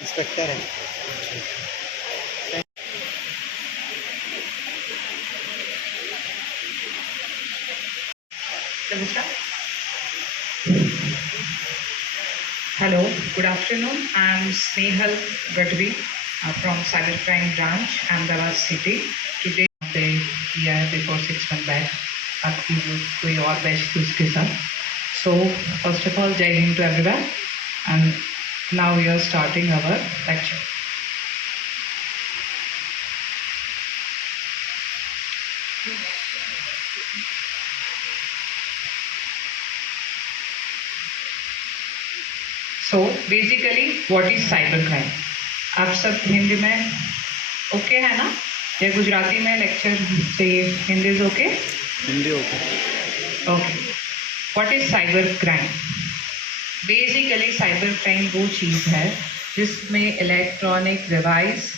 Inspector है। Namaskar. Hello, good afternoon. I'm Snehal Gadvi from Cybercrime Branch, Ahmedabad City. Today, किया है before 6 months back. आपकी कोई और बैच थी उसके साथ. So, first of all, Jai Hind to everyone. And now we are starting our lecture. So basically what is cyber crime? आप सब हिंदी में ओके है ना, या गुजराती में लेक्चर चाहिए? Hindi is okay? Hindi okay. Okay, what is cyber crime? Basically cyber crime वो चीज़ है जिसमें इलेक्ट्रॉनिक डिवाइस,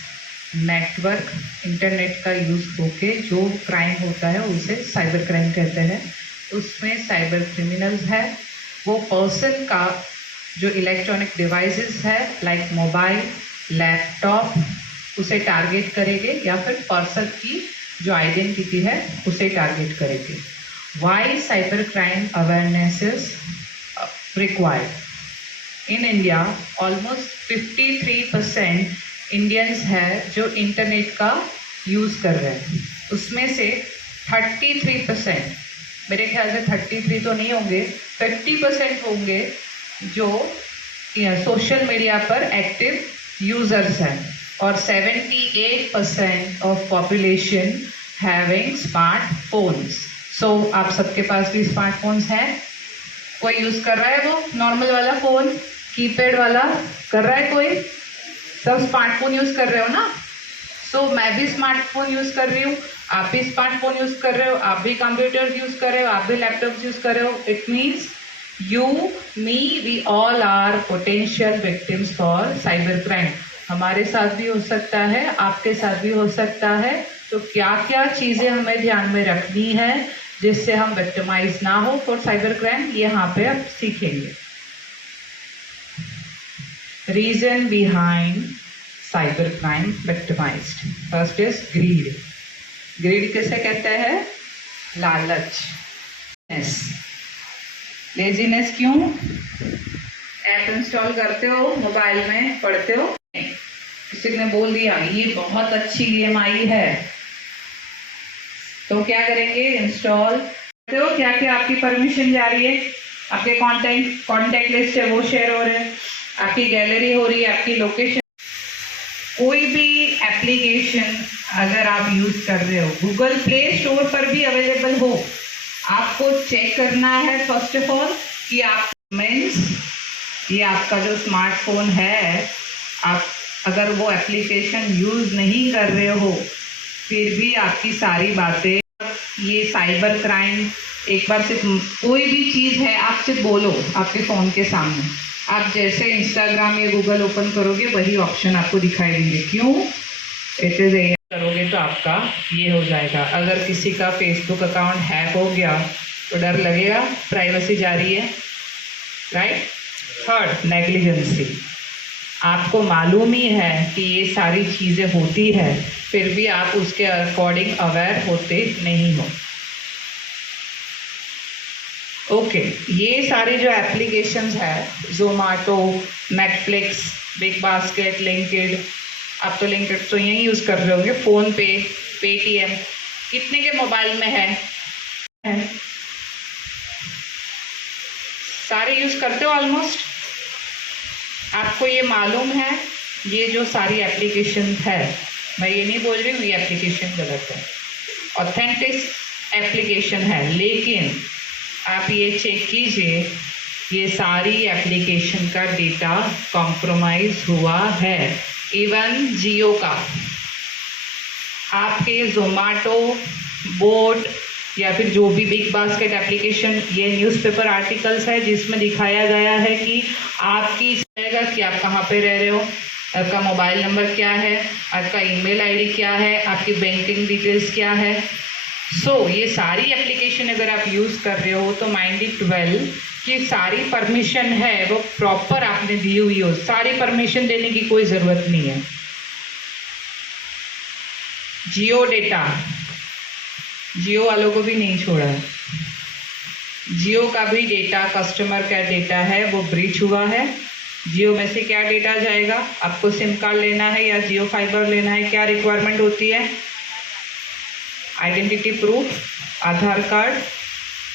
नेटवर्क, इंटरनेट का यूज़ होके जो क्राइम होता है उसे साइबर क्राइम कहते हैं। उसमें साइबर क्रिमिनल्स है वो पर्सन का जो इलेक्ट्रॉनिक डिवाइसेस है लाइक मोबाइल, लैपटॉप, उसे टारगेट करेंगे या फिर पर्सन की जो आइडेंटिटी है उसे टारगेट करेंगे। Why cyber crime awareness is required? In India almost 53% Indians है जो इंटरनेट का यूज़ कर रहे हैं। उसमें से 33%, मेरे ख्याल से 33 तो नहीं होंगे, 50% होंगे जो सोशल मीडिया पर एक्टिव यूजर्स हैं, और 78% ऑफ पॉपुलेशन हैविंग स्मार्टफोन्स। सो आप सबके पास भी स्मार्टफोन्स हैं। कोई यूज़ कर रहा है वो नॉर्मल वाला फ़ोन, कीपैड वाला कर रहा है कोई? सब स्मार्टफोन यूज़ कर रहे हो ना? सो मैं भी स्मार्टफोन यूज़ कर रही हूँ, आप भी स्मार्टफोन यूज़ कर रहे हो, आप भी कंप्यूटर यूज़ कर रहे हो, आप भी लैपटॉप यूज़ कर रहे हो। It means you, me, we all are potential victims for cyber crime. हमारे साथ भी हो सकता है, आपके साथ भी हो सकता है। तो क्या क्या चीज़ें हमें ध्यान में रखनी है जिससे हम विक्टिमाइज ना हो फॉर साइबर क्राइम, ये यहाँ पे आप सीखेंगे। Reason behind cyber crime victimized. First is greed. Greed किसे कहते हैं? लालच। लेजीनेस क्यों? ऐप इंस्टॉल करते हो, मोबाइल में पढ़ते हो, किसी ने बोल दिया ये बहुत अच्छी गेम आई है तो क्या करेंगे? इंस्टॉल करते हो। क्या क्या आपकी परमिशन जा रही है? आपके कॉन्टेक्ट लिस्ट है वो शेयर हो रहे हैं, आपकी गैलरी हो रही है, आपकी लोकेशन। कोई भी एप्लीकेशन अगर आप यूज कर रहे हो, गूगल प्ले स्टोर पर भी अवेलेबल हो, आपको चेक करना है फर्स्ट ऑफ ऑल कि आप मीन्स ये आपका जो स्मार्टफोन है, आप अगर वो एप्लीकेशन यूज़ नहीं कर रहे हो फिर भी आपकी सारी बातें, ये साइबर क्राइम। एक बार सिर्फ कोई भी चीज़ है आप सिर्फ बोलो आपके फ़ोन के सामने, आप जैसे इंस्टाग्राम या गूगल ओपन करोगे वही ऑप्शन आपको दिखाई देंगे। क्यों? इट इज़ ए करोगे तो आपका ये हो जाएगा। अगर किसी का फेसबुक अकाउंट हैक हो गया तो डर लगेगा, प्राइवेसी जा रही है, राइट? Third, negligence. आपको मालूम ही है कि ये सारी चीज़ें होती है फिर भी आप उसके अकॉर्डिंग अवेयर होते नहीं हो। ओके, ये सारे जो एप्लीकेशंस है, Zomato, Netflix, big basket, LinkedIn, आप तो लिंक्डइन तो यही यूज़ कर रहे होंगे, फ़ोन पे, पेटीएम, कितने के मोबाइल में है? सारे यूज़ करते हो ऑलमोस्ट। आपको ये मालूम है ये जो सारी एप्लीकेशन है, मैं ये नहीं बोल रही हूँ ये एप्लीकेशन गलत है, ऑथेंटिक एप्लीकेशन है, लेकिन आप ये चेक कीजिए ये सारी एप्लीकेशन का डेटा कॉम्प्रोमाइज़ हुआ है। इवन जियो का, आपके जोमेटो, बोट या फिर जो भी बिग बास्केट एप्लीकेशन, ये न्यूज़पेपर आर्टिकल्स है जिसमें दिखाया गया है कि आपकी जगह कि आप कहाँ पे रह रहे हो, आपका मोबाइल नंबर क्या है, आपका ईमेल आईडी क्या है, आपकी बैंकिंग डिटेल्स क्या है। सो ये सारी एप्लीकेशन अगर आप यूज़ कर रहे हो तो माइंड इट वेल कि सारी परमिशन है वो प्रॉपर आपने दी हुई हो, सारी परमिशन देने की कोई ज़रूरत नहीं है। जियो डेटा, जियो वालों को भी नहीं छोड़ा है। जियो का भी डेटा, कस्टमर का डेटा है वो ब्रीच हुआ है। जियो में से क्या डेटा जाएगा? आपको सिम कार्ड लेना है या जियो फाइबर लेना है, क्या रिक्वायरमेंट होती है? आइडेंटिटी प्रूफ, आधार कार्ड,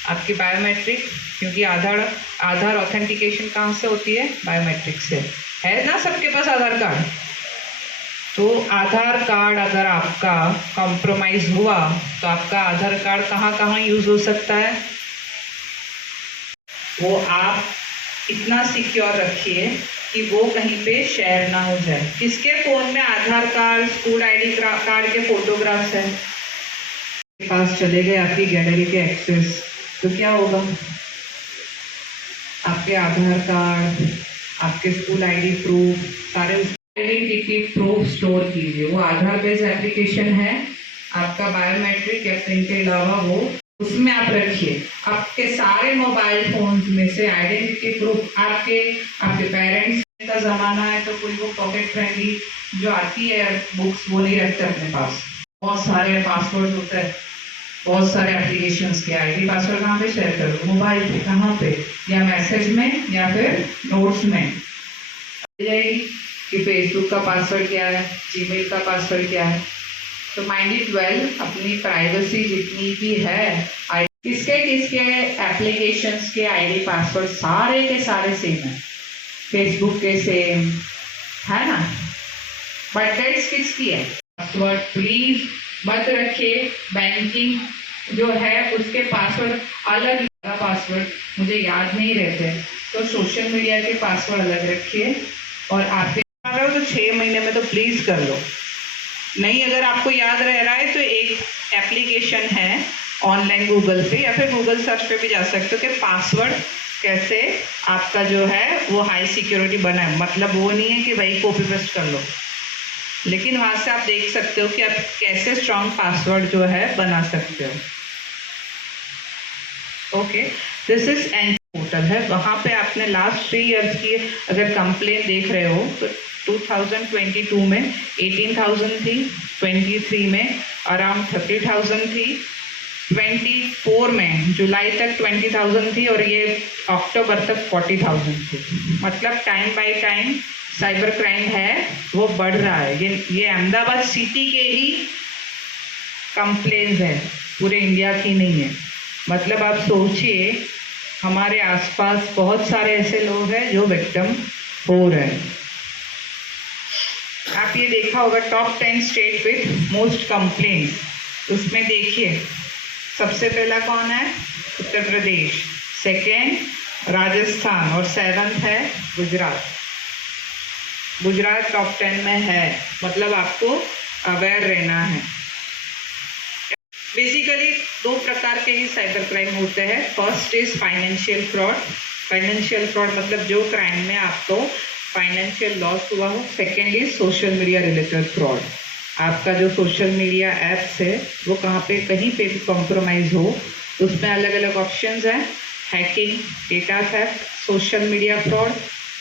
आपकी बायोमेट्रिक, क्योंकि आधार ऑथेंटिकेशन कहाँ से होती है? बायोमेट्रिक से। है ना सबके पास आधार कार्ड? तो आधार कार्ड अगर आपका कॉम्प्रोमाइज़ हुआ तो आपका आधार कार्ड कहाँ कहाँ यूज़ हो सकता है? वो आप इतना सिक्योर रखिए कि वो कहीं पे शेयर ना हो जाए। किसके फ़ोन में आधार कार्ड, स्कूल आईडी कार्ड के फोटोग्राफ्स हैं, के पास चले गए आपकी गैलरी के एक्सेस, तो क्या होगा? आपके आधार कार्ड, आपके स्कूल आईडी प्रूफ, सारे आइडेंटिटी प्रूफ स्टोर कीजिए। वो आधार बेस्ड एप्लीकेशन है, आपका बायोमेट्रिक या प्रिंट के अलावा वो उसमें आप रखिए। आपके सारे मोबाइल फोन्स में से आइडेंटिटी प्रूफ, आपके पेरेंट्स का ज़माना है तो कोई वो पॉकेट फ्रेंडली जो आती है बुक्स वो नहीं रखते अपने पास। बहुत सारे पासवर्ड होते हैं, बहुत सारे एप्लीकेशंस के आईडी पासवर्ड कहाँ पे शेयर करो? मोबाइल पे। कहाँ पे? या मैसेज में या फिर नोट्स में कि फेसबुक का पासवर्ड क्या है, जीमेल का पासवर्ड क्या है। तो माइंड इट वेल, अपनी प्राइवेसी जितनी भी है, किसके एप्लीकेशंस के आईडी पासवर्ड सारे के सारे सेम है। फेसबुक के सेम है ना, बट दैट्स किसकी है? पासवर्ड प्लीज मत रखिए। बैंकिंग जो है उसके पासवर्ड अलग, पासवर्ड मुझे याद नहीं रहते तो सोशल मीडिया के पासवर्ड अलग रखिए। और आपके तो 6 महीने में तो प्लीज कर लो। नहीं अगर आपको याद रह रहा है तो एक एप्लीकेशन है ऑनलाइन गूगल पे या फिर गूगल सर्च पे भी जा सकते हो कि पासवर्ड कैसे आपका जो है वो हाई सिक्योरिटी बना है। मतलब वो नहीं है कि भाई कॉपी पेस्ट कर लो, लेकिन वहाँ से आप देख सकते हो कि आप कैसे स्ट्रॉन्ग पासवर्ड जो है बना सकते हो। Okay, this is an portal है, वहाँ पे आपने लास्ट 3 ईयर्स की अगर कंप्लेन देख रहे हो तो 2022 में 18,000 थी, 23 में अराउंड 30,000 थी, 24 में जुलाई तक 20,000 थी और ये अक्टूबर तक 40,000 थी। मतलब time by time cyber crime है वो बढ़ रहा है। ये अहमदाबाद सिटी के ही कंप्लेंट्स है, पूरे इंडिया की नहीं है। मतलब आप सोचिए हमारे आसपास बहुत सारे ऐसे लोग हैं जो विक्टिम हो रहे हैं। आप ये देखा होगा top 10 state with most complaints, उसमें देखिए सबसे पहला कौन है? उत्तर प्रदेश, सेकेंड राजस्थान और 7th है गुजरात। गुजरात टॉप 10 में है, मतलब आपको अवेयर रहना है। बेसिकली 2 प्रकार के ही साइबर क्राइम होते हैं। First is financial fraud. Financial fraud मतलब जो क्राइम में आपको फाइनेंशियल लॉस हुआ हो। Second is social media related fraud. आपका जो सोशल मीडिया ऐप्स है वो कहाँ पे कहीं पे भी कॉम्प्रोमाइज़ हो, उसमें अलग अलग ऑप्शंस हैं। Hacking, data theft, social media fraud,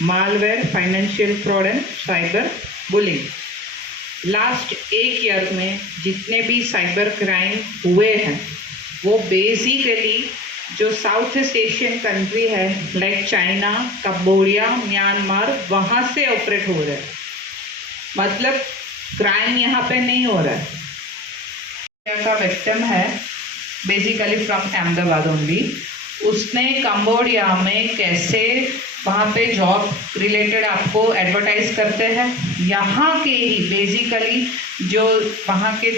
malware, financial fraud and cyber bullying. Last 1 year में जितने भी साइबर क्राइम हुए हैं वो बेसिकली जो साउथ ईस्ट एशियन कंट्री है लाइक चाइना, कंबोडिया, म्यांमार, वहाँ से ऑपरेट हो रहे हैं। मतलब क्राइम यहाँ पे नहीं हो रहा है। का विक्टिम है बेसिकली फ्रॉम अहमदाबाद ओनली। उसने कंबोडिया में कैसे वहाँ पे जॉब रिलेटेड आपको एडवर्टाइज करते हैं, यहाँ के ही बेसिकली जो वहाँ के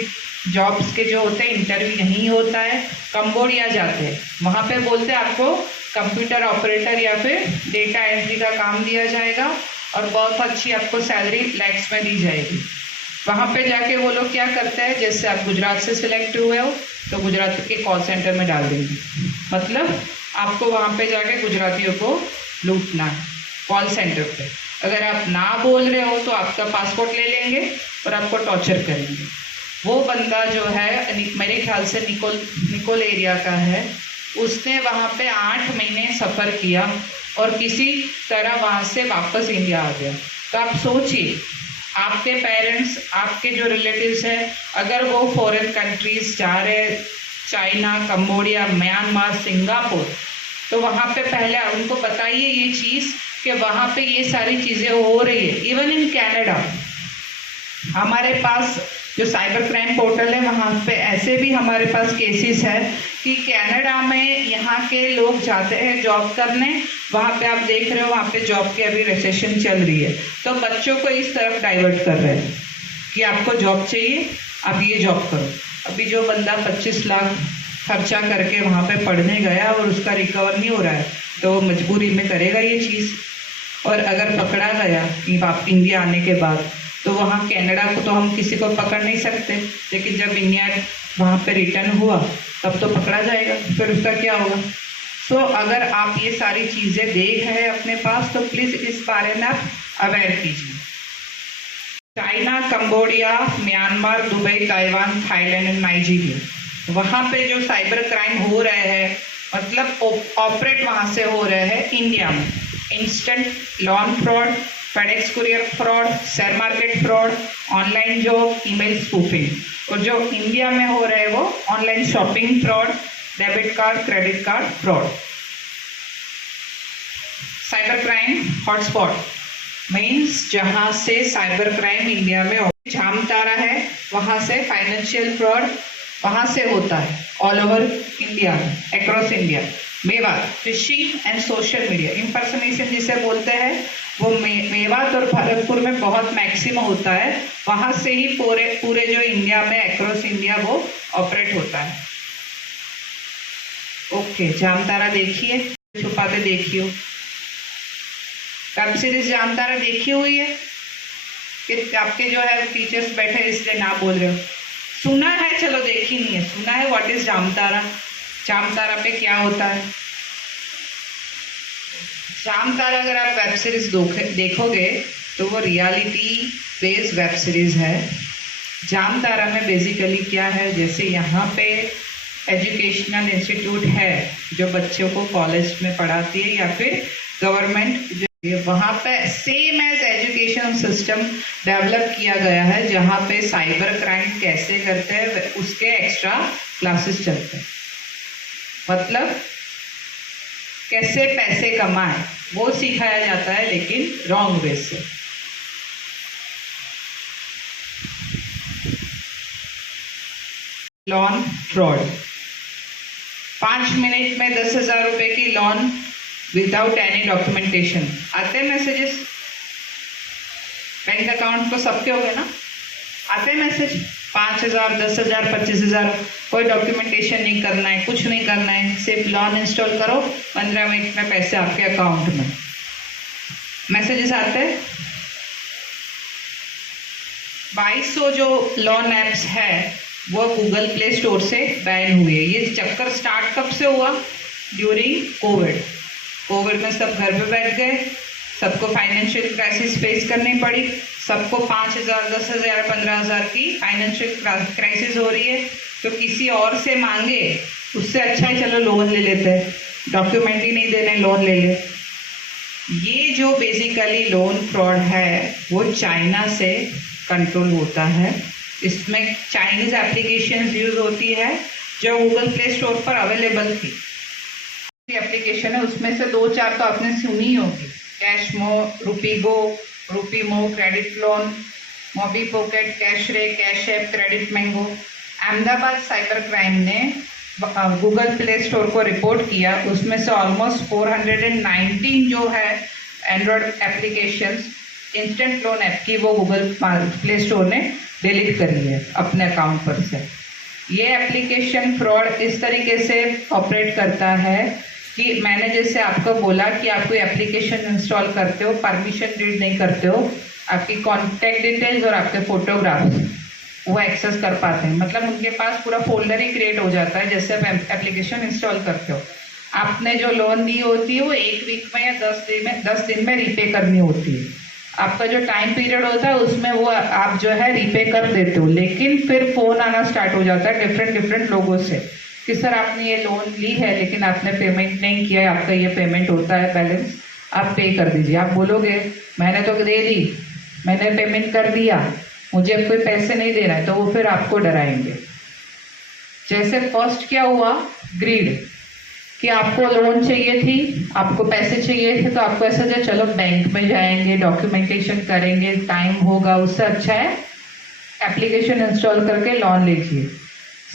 जॉब्स के जो होते हैं इंटरव्यू यहीं होता है। कंबोडिया जाते हैं, वहाँ पे बोलते हैं आपको कंप्यूटर ऑपरेटर या फिर डेटा एंट्री का काम दिया जाएगा और बहुत अच्छी आपको सैलरी लैक्स में दी जाएगी। वहाँ पे जाके वो लोग क्या करते हैं, जैसे आप गुजरात से सिलेक्ट हुए हो तो गुजरात के कॉल सेंटर में डाल देंगे। मतलब आपको वहाँ पे जाके गुजरातियों को लूटना है कॉल सेंटर पे। अगर आप ना बोल रहे हो तो आपका पासपोर्ट ले लेंगे और आपको टॉर्चर करेंगे। वो बंदा जो है मेरे ख्याल से निकोल एरिया का है, उसने वहाँ पे 8 महीने सफ़र किया और किसी तरह वहाँ से वापस इंडिया आ गया। तो आप सोचिए, आपके पेरेंट्स, आपके जो रिलेटिव्स हैं, अगर वो फॉरेन कंट्रीज जा रहे, चाइना, कंबोडिया, म्यांमार, सिंगापुर, तो वहाँ पे पहले उनको बताइए ये चीज़ कि वहाँ पे ये सारी चीज़ें हो रही है। इवन इन कनाडा हमारे पास जो साइबर क्राइम पोर्टल है, वहाँ पे ऐसे भी हमारे पास केसेस है कि कनाडा में यहाँ के लोग जाते हैं जॉब करने, वहाँ पे आप देख रहे हो वहाँ पे जॉब की अभी रिसेशन चल रही है, तो बच्चों को इस तरफ डाइवर्ट कर रहे हैं कि आपको जॉब चाहिए, आप ये जॉब करो। अभी जो बंदा 25 लाख खर्चा करके वहाँ पे पढ़ने गया और उसका रिकवर नहीं हो रहा है, तो मजबूरी में करेगा ये चीज़। और अगर पकड़ा गया इंडिया आने के बाद, तो वहाँ कनाडा को तो हम किसी को पकड़ नहीं सकते, लेकिन जब इंडिया वहाँ पे रिटर्न हुआ तब तो पकड़ा जाएगा, फिर उसका क्या होगा। सो अगर आप ये सारी चीज़ें देख रहे हैं अपने पास, तो प्लीज़ इस बारे में आप अवेयर कीजिए। China, Cambodia, Myanmar, Dubai, Taiwan, Thailand and Nigeria, वहाँ पे जो साइबर क्राइम हो रहे हैं, मतलब ऑपरेट वहाँ से हो रहे हैं इंडिया में। Instant loan fraud, FedEx courier fraud, share market fraud, online job, email spoofing, और जो इंडिया में हो रहे हैं वो online shopping fraud, debit card, credit card fraud. Cyber crime hotspot means जहाँ से साइबर क्राइम इंडिया में जामतारा है, वहाँ से फाइनेंशियल फ्रॉड वहाँ से होता है all over India, across India. Mewat, phishing and social media impersonation जिसे बोलते हैं, वो मेवात और भरतपुर में बहुत मैक्सिमम होता है, वहाँ से ही पूरे जो इंडिया में अक्रॉस इंडिया वो ऑपरेट होता है। ओके, जामतारा देखिए, छुपाते देखिए। वेब सीरीज जामतारा देखी हुई है कि आपके जो है टीचर्स बैठे इसलिए ना बोल रहे हो? सुना है, चलो देखी नहीं है, सुना है व्हाट इज जामतारा, जामतारा पे क्या होता है। जामतारा अगर आप वेब सीरीज देखोगे तो वो रियलिटी बेस्ड वेब सीरीज है। जामतारा में बेसिकली क्या है, जैसे यहाँ पे एजुकेशनल इंस्टीट्यूट है जो बच्चों को कॉलेज में पढ़ाती है, या फिर गवर्नमेंट, वहाँ पे same as education system develop किया गया है, जहाँ पे साइबर क्राइम कैसे करते हैं उसके एक्स्ट्रा क्लासेस चलते हैं। मतलब कैसे पैसे कमाएं वो सिखाया जाता है, लेकिन रॉन्ग वे से। लोन फ्रॉड, 5 मिनट में 10,000 रुपए की लोन विदाउट एनी डॉक्यूमेंटेशन आते हैं मैसेजेस। बैंक अकाउंट तो सबके हो गए ना, आते हैं मैसेज 5,000, 10,000, 25,000, कोई डॉक्यूमेंटेशन नहीं करना है, कुछ नहीं करना है, सिर्फ लोन इंस्टॉल करो, 15 मिनट में पैसे आपके अकाउंट में। मैसेजेस आते हैं। 2200 जो लोन ऐप्स है वो गूगल प्ले स्टोर से बैन हुए। ये चक्कर स्टार्ट कब से हुआ? During Covid. कोविड में सब घर पे बैठ गए, सबको फाइनेंशियल क्राइसिस फेस करनी पड़ी, सबको 5,000, 10,000, 15,000 की फाइनेंशियल क्राइसिस हो रही है, तो किसी और से मांगे उससे अच्छा है चलो लोन ले लेते हैं, डॉक्यूमेंट ही नहीं देने, लोन ले ले। ये जो बेसिकली लोन फ्रॉड है वो चाइना से कंट्रोल होता है। इसमें चाइनीज एप्लीकेशंस यूज होती है जो गूगल प्ले स्टोर पर अवेलेबल थी। एप्लीकेशन है उसमें से 2-4 तो आपने सुनी ही होगी, Cashmo, Rupeego, Rupeemo, credit loan, Mobi Pocket, Cashray, cash app, credit mango. Ahmedabad cyber crime ने गूगल प्ले स्टोर को रिपोर्ट किया, उसमें से ऑलमोस्ट 419 जो है Android applications instant loan app की वो गूगल प्ले स्टोर ने डिलीट करी है अपने अकाउंट पर से। ये एप्लीकेशन फ्रॉड इस तरीके से ऑपरेट करता है कि मैंने जैसे आपको बोला कि आप कोई एप्लीकेशन इंस्टॉल करते हो, परमिशन रीड नहीं करते हो, आपकी कॉन्टैक्ट डिटेल्स और आपके फोटोग्राफ्स वो एक्सेस कर पाते हैं। मतलब उनके पास पूरा फोल्डर ही क्रिएट हो जाता है जैसे आप एप्लीकेशन इंस्टॉल करते हो। आपने जो लोन दी होती है वो 1 वीक में या 10 दिन में रीपे करनी होती है। आपका जो टाइम पीरियड होता है उसमें वो आप जो है रीपे कर देते हो, लेकिन फिर फ़ोन आना स्टार्ट हो जाता है डिफरेंट लोगों से कि सर आपने ये लोन ली है लेकिन आपने पेमेंट नहीं किया है, आपका ये पेमेंट होता है बैलेंस, आप पे कर दीजिए। आप बोलोगे मैंने तो दे दी, मैंने पेमेंट कर दिया, मुझे अब कोई पैसे नहीं देना है, तो वो फिर आपको डराएंगे। जैसे फर्स्ट क्या हुआ, ग्रीड, कि आपको लोन चाहिए थी, आपको पैसे चाहिए थे, तो आपको ऐसा जो चलो बैंक में जाएंगे, डॉक्यूमेंटेशन करेंगे, टाइम होगा, उससे अच्छा है एप्लीकेशन इंस्टॉल करके लोन लीजिए।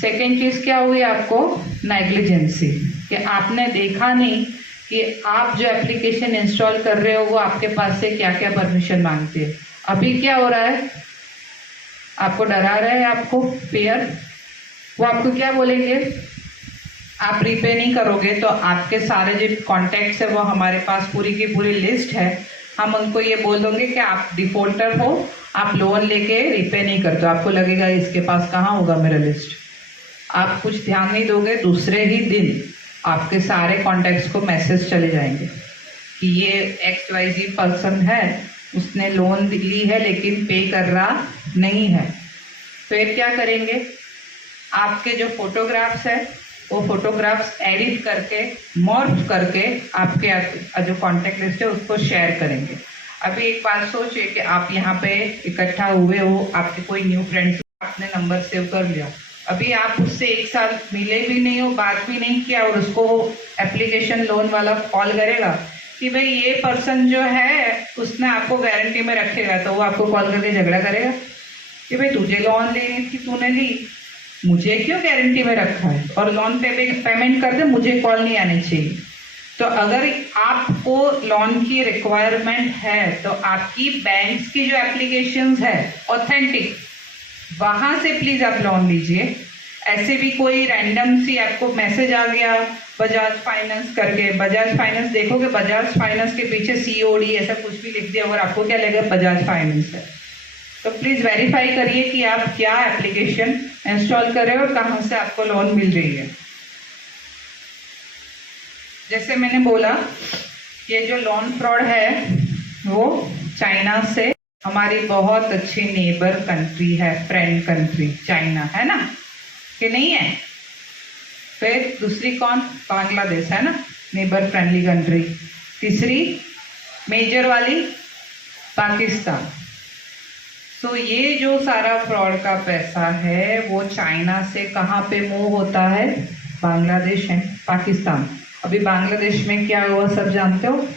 सेकेंड चीज क्या हुई आपको, नेग्लिजेंसी, कि आपने देखा नहीं कि आप जो एप्लीकेशन इंस्टॉल कर रहे हो वो आपके पास से क्या क्या परमिशन मांगते हैं। अभी क्या हो रहा है, आपको डरा रहा है आपको पेयर, वो आपको क्या बोलेंगे, आप रीपे नहीं करोगे तो आपके सारे जो कॉन्टैक्ट्स है वो हमारे पास पूरी की पूरी लिस्ट है, हम उनको ये बोल दोगे कि आप डिफॉल्टर हो, आप लोन लेके रीपे नहीं करते। आपको लगेगा इसके पास कहाँ होगा मेरा लिस्ट, आप कुछ ध्यान नहीं दोगे, दूसरे ही दिन आपके सारे कॉन्टैक्ट्स को मैसेज चले जाएंगे कि ये XYZ पर्सन है, उसने लोन ली है लेकिन पे कर रहा नहीं है। तो ये क्या करेंगे, आपके जो फोटोग्राफ्स है वो फोटोग्राफ्स एडिट करके मॉर्फ करके आपके जो कॉन्टैक्ट लिस्ट है उसको शेयर करेंगे। अभी एक बात सोचिए कि आप यहाँ पे इकट्ठा हुए हो, आपके कोई न्यू फ्रेंड्स, आपने नंबर सेव कर लिया, अभी आप उससे एक साल मिले भी नहीं हो, बात भी नहीं किया, और उसको एप्लीकेशन लोन वाला कॉल करेगा कि भाई ये पर्सन जो है उसने आपको गारंटी में रखेगा, तो वो आपको कॉल करके झगड़ा करेगा कि भाई तुझे लोन लेनी थी, तूने ली, मुझे क्यों गारंटी में रखा है, और लोन पेमेंट कर दे, मुझे कॉल नहीं आनी चाहिए। तो अगर आपको लोन की रिक्वायरमेंट है तो आपकी बैंक्स की जो एप्लीकेशंस है ऑथेंटिक, वहां से प्लीज आप लोन लीजिए। ऐसे भी कोई रैंडम सी आपको मैसेज आ गया बजाज फाइनेंस करके, बजाज फाइनेंस देखोगे, बजाज फाइनेंस के पीछे COD ऐसा कुछ भी लिख दिया और आपको क्या लगेगा बजाज फाइनेंस है। तो प्लीज वेरीफाई करिए कि आप क्या एप्लीकेशन इंस्टॉल कर रहे हो और कहाँ से आपको लोन मिल रही है। जैसे मैंने बोला, ये जो लोन फ्रॉड है वो चाइना से, हमारी बहुत अच्छी नेबर कंट्री है, फ्रेंड कंट्री चाइना है ना, कि नहीं है। फिर दूसरी कौन, बांग्लादेश है ना, नेबर फ्रेंडली कंट्री। तीसरी मेजर वाली पाकिस्तान। तो ये जो सारा फ्रॉड का पैसा है वो चाइना से कहाँ पे मूव होता है, बांग्लादेश है, पाकिस्तान। अभी बांग्लादेश में क्या हुआ सब जानते हो,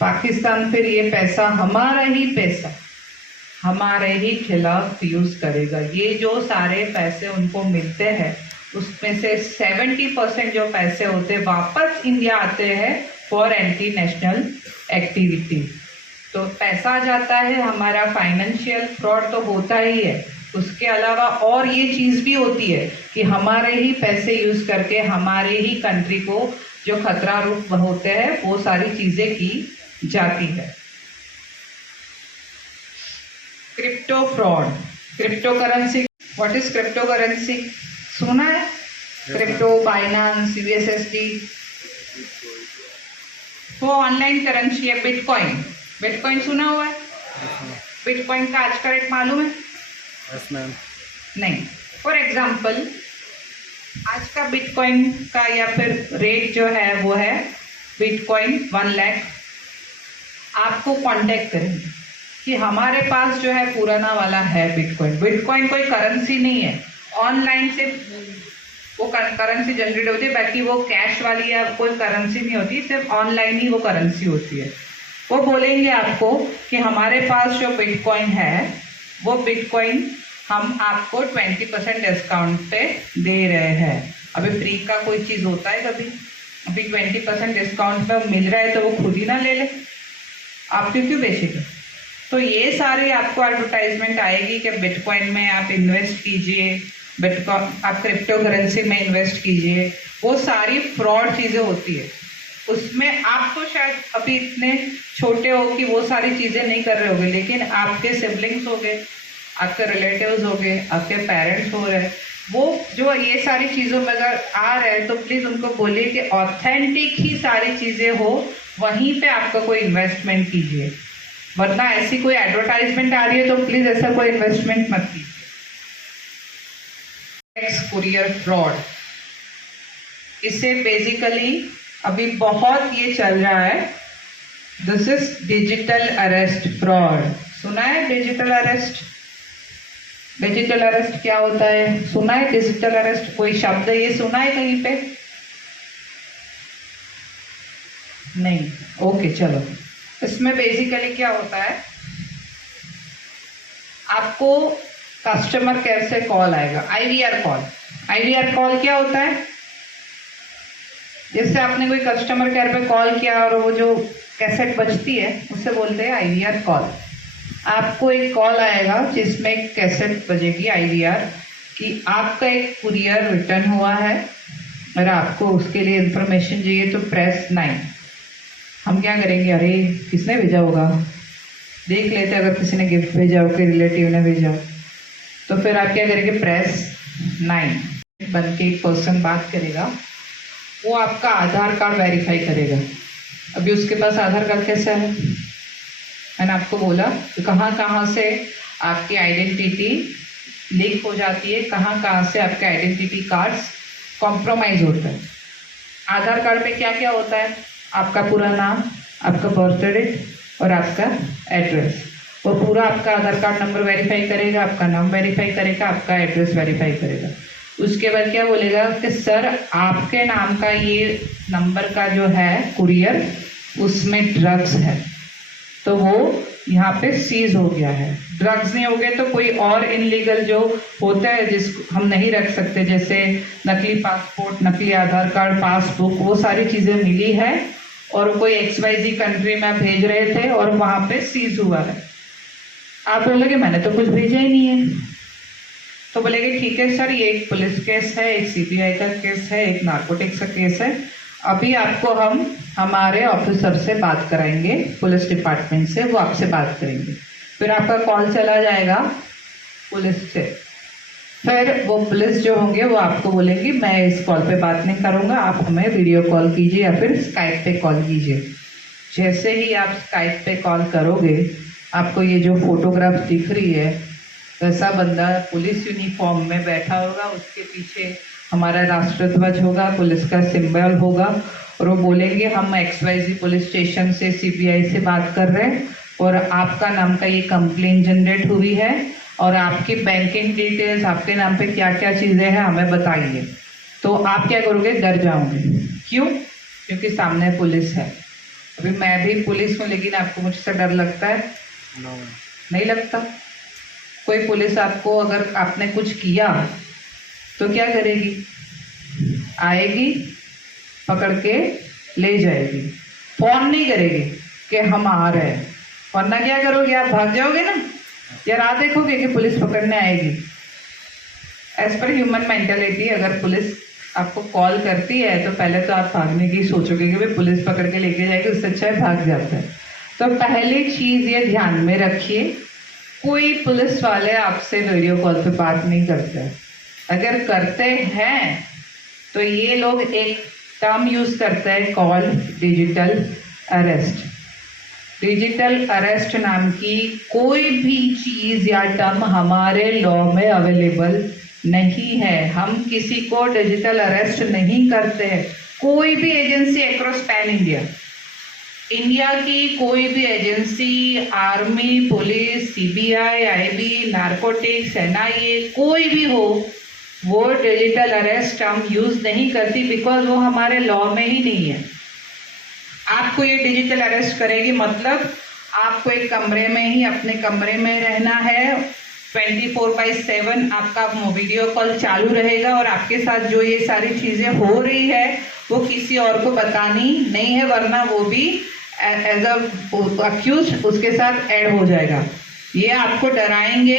पाकिस्तान फिर ये पैसा हमारा ही पैसा हमारे ही खिलाफ यूज करेगा। ये जो सारे पैसे उनको मिलते हैं उसमें से 70% जो पैसे होते हैं वापस इंडिया आते हैं फॉर एंटी नेशनल एक्टिविटी। तो पैसा जाता है, हमारा फाइनेंशियल फ्रॉड तो होता ही है, उसके अलावा और ये चीज भी होती है कि हमारे ही पैसे यूज करके हमारे ही कंट्री को जो खतरा रूप होते हैं वो सारी चीजें की जाती है। Crypto fraud, crypto currency, what is crypto currency, सुना है? क्रिप्टो, बाइनेंस, USSD, वो ऑनलाइन करेंसी है। बिटकॉइन, बिटकॉइन सुना हुआ है? बिटकॉइन का आज का रेट मालूम है? Yes ma'am. नहीं, फॉर एग्जाम्पल आज का बिटकॉइन का या फिर रेट जो है वो है बिटकॉइन 1 लाख। आपको कांटेक्ट करेंगे कि हमारे पास जो है पुराना वाला है बिटकॉइन। बिटकॉइन कोई करेंसी नहीं है, ऑनलाइन से वो करेंसी जनरेट होती है, बाकी वो कैश वाली या कोई करेंसी नहीं होती, सिर्फ ऑनलाइन ही वो करेंसी होती है। वो बोलेंगे आपको कि हमारे पास जो बिटकॉइन है वो बिटकॉइन हम आपको 20% डिस्काउंट पे दे रहे हैं। अभी फ्री का कोई चीज़ होता है कभी? अभी 20% डिस्काउंट पे मिल रहा है तो वो खुद ही ना ले ले, आप क्यों बेचेंगे? तो ये सारे आपको एडवर्टाइजमेंट आएगी कि बिटकॉइन में आप इन्वेस्ट कीजिए, बिटकॉइन आप क्रिप्टो करेंसी में इन्वेस्ट कीजिए, वो सारी फ्रॉड चीज़ें होती है। उसमें आप तो शायद अभी इतने छोटे हो कि वो सारी चीज़ें नहीं कर रहे होगे, लेकिन आपके सिबलिंग्स हो गए, आपके रिलेटिव्स हो गए, आपके पेरेंट्स हो रहे, वो जो ये सारी चीज़ों में अगर आ रहे हैं तो प्लीज़ उनको बोलिए कि ऑथेंटिक ही सारी चीज़ें हो, वहीं पे आपका कोई इन्वेस्टमेंट कीजिए, वरना ऐसी कोई एडवर्टाइजमेंट आ रही है तो प्लीज़ ऐसा कोई इन्वेस्टमेंट मत कीजिए। कुरियर फ्रॉड, इसे बेसिकली अभी बहुत ये चल रहा है। This is digital arrest fraud. सुना है डिजिटल अरेस्ट? डिजिटल अरेस्ट क्या होता है? सुना है डिजिटल अरेस्ट? कोई शब्द ये सुना है कहीं पे? नहीं। ओके चलो, इसमें बेसिकली क्या होता है, आपको कस्टमर केयर से कॉल आएगा, आईवीआर कॉल। आईवीआर कॉल क्या होता है? जैसे आपने कोई कस्टमर केयर पे कॉल किया और वो जो कैसेट बजती है उससे बोलते हैं आईवीआर कॉल। आपको एक कॉल आएगा जिसमें एक कैसेट बजेगी आईवीआर कि आपका एक कुरियर रिटर्न हुआ है और आपको उसके लिए इंफॉर्मेशन चाहिए, तो प्रेस 9। हम क्या करेंगे, अरे किसने भेजा होगा, देख लेते, अगर किसी ने गिफ्ट भेजा हो, कि रिलेटिव ने भेजा, तो फिर आप क्या करेंगे, प्रेस 9 बन के एक पर्सन बात करेगा, वो आपका आधार कार्ड वेरीफाई करेगा। अभी उसके पास आधार कार्ड कैसा है, मैंने आपको बोला कि कहाँ कहाँ से आपकी आइडेंटिटी लीक हो जाती है, कहाँ कहाँ से आपके आइडेंटिटी कार्ड्स कॉम्प्रोमाइज होता है। आधार कार्ड पे क्या क्या होता है, आपका पूरा नाम, आपका बर्थ डेट और आपका एड्रेस। वो पूरा आपका आधार कार्ड नंबर वेरीफाई करेगा, आपका नाम वेरीफाई करेगा, आपका एड्रेस वेरीफाई करेगा। उसके बाद क्या बोलेगा कि सर आपके नाम का ये नंबर का जो है कुरियर, उसमें ड्रग्स है, तो वो यहाँ पे सीज हो गया है। ड्रग्स नहीं हो गए तो कोई और इनलीगल जो होता है जिसको हम नहीं रख सकते, जैसे नकली पासपोर्ट, नकली आधार कार्ड, पासबुक, वो सारी चीज़ें मिली है और कोई XYZ कंट्री में आप भेज रहे थे और वहाँ पे सीज हुआ है। आप बोलोगे मैंने तो कुछ भेजा ही नहीं है, तो बोलेंगे ठीक है सर, ये एक पुलिस केस है, एक CBI का केस है, एक नार्कोटिक्स का केस है, अभी आपको हम हमारे ऑफिसर से बात कराएंगे, पुलिस डिपार्टमेंट से, वो आपसे बात करेंगे। फिर आपका कॉल चला जाएगा पुलिस से, फिर वो पुलिस जो होंगे वो आपको बोलेंगे मैं इस कॉल पे बात नहीं करूँगा, आप हमें वीडियो कॉल कीजिए या फिर स्काइप पे कॉल कीजिए। जैसे ही आप स्काइप पे कॉल करोगे, आपको ये जो फोटोग्राफ दिख रही है, वैसा बंदा पुलिस यूनिफॉर्म में बैठा होगा, उसके पीछे हमारा राष्ट्रध्वज होगा, पुलिस का सिंबल होगा, और वो बोलेंगे हम XYZ पुलिस स्टेशन से, CBI से बात कर रहे हैं और आपका नाम का ये कंप्लेन जनरेट हुई है और आपकी बैंकिंग डिटेल्स, आपके नाम पे क्या क्या चीज़ें हैं हमें बताइए। तो आप क्या करोगे, डर जाओगे। क्यों? क्योंकि सामने पुलिस है। अभी मैं भी पुलिस हूँ, लेकिन आपको मुझसे डर लगता है? नहीं लगता। कोई पुलिस आपको, अगर आपने कुछ किया तो क्या करेगी, आएगी, पकड़ के ले जाएगी, फोन नहीं करेगी कि हम आ रहे हैं, वरना क्या करोगे, आप भाग जाओगे ना, या राह देखोगे कि पुलिस पकड़ने आएगी। एज पर ह्यूमन मेंटालिटी, अगर पुलिस आपको कॉल करती है तो पहले तो आप भागने की सोचोगे कि भाई पुलिस पकड़ के लेके जाएगी, उससे अच्छा है भाग जाता है। तो पहली चीज़ ये ध्यान में रखिए, कोई पुलिस वाले आपसे वीडियो कॉल पे बात नहीं करते। अगर करते हैं तो ये लोग एक टर्म यूज करते हैं call digital arrest. Digital arrest नाम की कोई भी चीज या टर्म हमारे लॉ में अवेलेबल नहीं है। हम किसी को डिजिटल अरेस्ट नहीं करते हैं। कोई भी एजेंसी अक्रॉस पैन इंडिया की कोई भी agency, army, police, CBI, IB, narcotics, NIA, कोई भी हो, वो डिजिटल अरेस्ट हम यूज नहीं करती, बिकॉज वो हमारे लॉ में ही नहीं है। आपको ये डिजिटल अरेस्ट करेगी मतलब आपको एक कमरे में ही, अपने कमरे में रहना है, 24/7 आपका वीडियो कॉल चालू रहेगा और आपके साथ जो ये सारी चीजें हो रही है वो किसी और को बतानी नहीं है, वरना वो भी एज अक्यूज उसके साथ ऐड हो जाएगा। ये आपको डराएंगे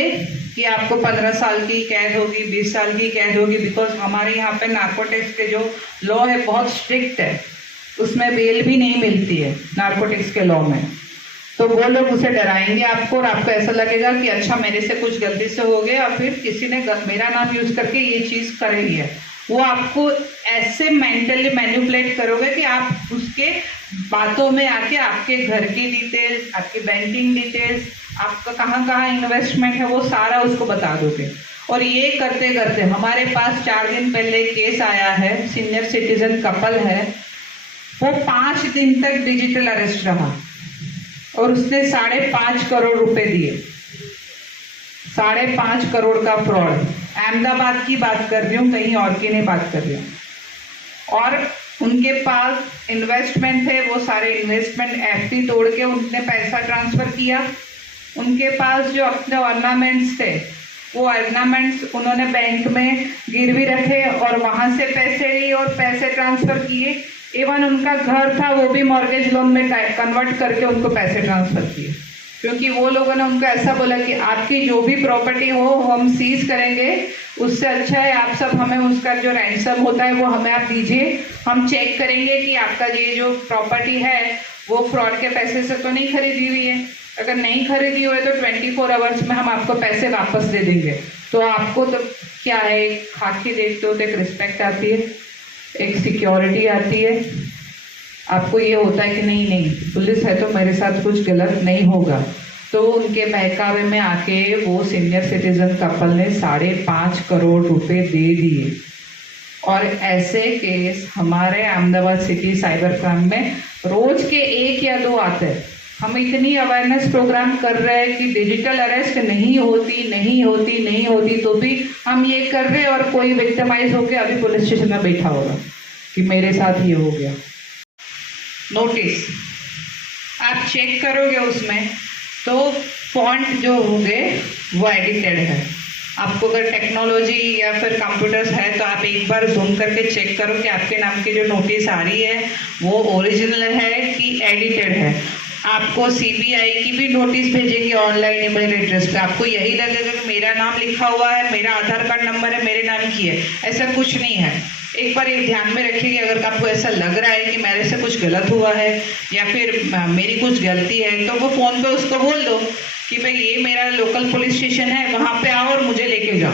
कि आपको 15 साल की कैद होगी, 20 साल की कैद होगी, बिकॉज हमारे यहाँ पे नार्कोटिक्स के जो लॉ है बहुत स्ट्रिक्ट है, उसमें बेल भी नहीं मिलती है नार्कोटिक्स के लॉ में। तो वो लोग उसे डराएंगे आपको और आपको ऐसा लगेगा कि अच्छा मेरे से कुछ गलती से हो गया और फिर किसी ने मेरा नाम यूज करके ये चीज कर रही है। वो आपको ऐसे मेंटली मैनिपुलेट करोगे कि आप उसके बातों में आके आपके घर की डिटेल्स, आपकी बैंकिंग डिटेल्स, आपका कहाँ कहाँ इन्वेस्टमेंट है, वो सारा उसको बता दोगे और ये करते करते हमारे पास 4 दिन पहले केस आया है, सीनियर सिटीजन कपल है, वो 5 दिन तक डिजिटल अरेस्ट रहा और उसने 5.5 करोड़ रुपए दिए। 5.5 करोड़ का फ्रॉड। अहमदाबाद की बात कर रही हूँ, कहीं और की नहीं बात कर रही हूँ। और उनके पास इन्वेस्टमेंट है, वो सारे इन्वेस्टमेंट एफडी तोड़ के उनने पैसा ट्रांसफर किया। उनके पास जो अपने ऑर्नामेंट्स थे, वो ऑर्नामेंट्स उन्होंने बैंक में गिरवी रखे और वहां से पैसे लिए और पैसे ट्रांसफर किए। इवन उनका घर था, वो भी मॉर्गेज लोन में कन्वर्ट करके उनको पैसे ट्रांसफर किए, क्योंकि वो लोगों ने उनको ऐसा बोला कि आपकी जो भी प्रॉपर्टी हो हम सीज करेंगे, उससे अच्छा है आप सब हमें उसका जो रैंसम होता है वो हमें आप दीजिए, हम चेक करेंगे कि आपका ये जो प्रॉपर्टी है वो फ्रॉड के पैसे से तो नहीं खरीदी हुई है। अगर नहीं खरीदी हुई है तो 24 आवर्स में हम आपको पैसे वापस दे देंगे। तो आपको तो क्या है, खाकी देखते हो तो एक रिस्पेक्ट आती है, एक सिक्योरिटी आती है, आपको ये होता है कि नहीं नहीं पुलिस है तो मेरे साथ कुछ गलत नहीं होगा। तो उनके बहकावे में आके वो सीनियर सिटीजन कपल ने 5.5 करोड़ रुपए दे दिए। और ऐसे केस हमारे अहमदाबाद सिटी साइबर क्राइम में रोज के 1 या 2 आते हैं। हम इतनी अवेयरनेस प्रोग्राम कर रहे हैं कि डिजिटल अरेस्ट नहीं होती, तो भी हम ये कर रहे हैं और कोई विक्टिमाइज होकर अभी पुलिस स्टेशन में बैठा होगा कि मेरे साथ ये हो गया। नोटिस आप चेक करोगे उसमें तो फॉन्ट जो होंगे वो एडिटेड है। आपको अगर टेक्नोलॉजी या फिर कंप्यूटर्स है तो आप एक बार जूम करके चेक करो कि आपके नाम की जो नोटिस आ रही है वो ओरिजिनल है कि एडिटेड है। आपको सीबीआई की भी नोटिस भेजेंगे ऑनलाइन ईमेल एड्रेस पे, आपको यही लगेगा कि मेरा नाम लिखा हुआ है, मेरा आधार कार्ड नंबर है, मेरे नाम की है। ऐसा कुछ नहीं है। एक बार ये ध्यान में रखिए कि अगर आपको ऐसा लग रहा है कि मेरे से कुछ गलत हुआ है या फिर मेरी कुछ गलती है, तो वो फ़ोन पे उसको बोल दो कि भाई ये मेरा लोकल पुलिस स्टेशन है, वहाँ पे आओ और मुझे लेके जाओ।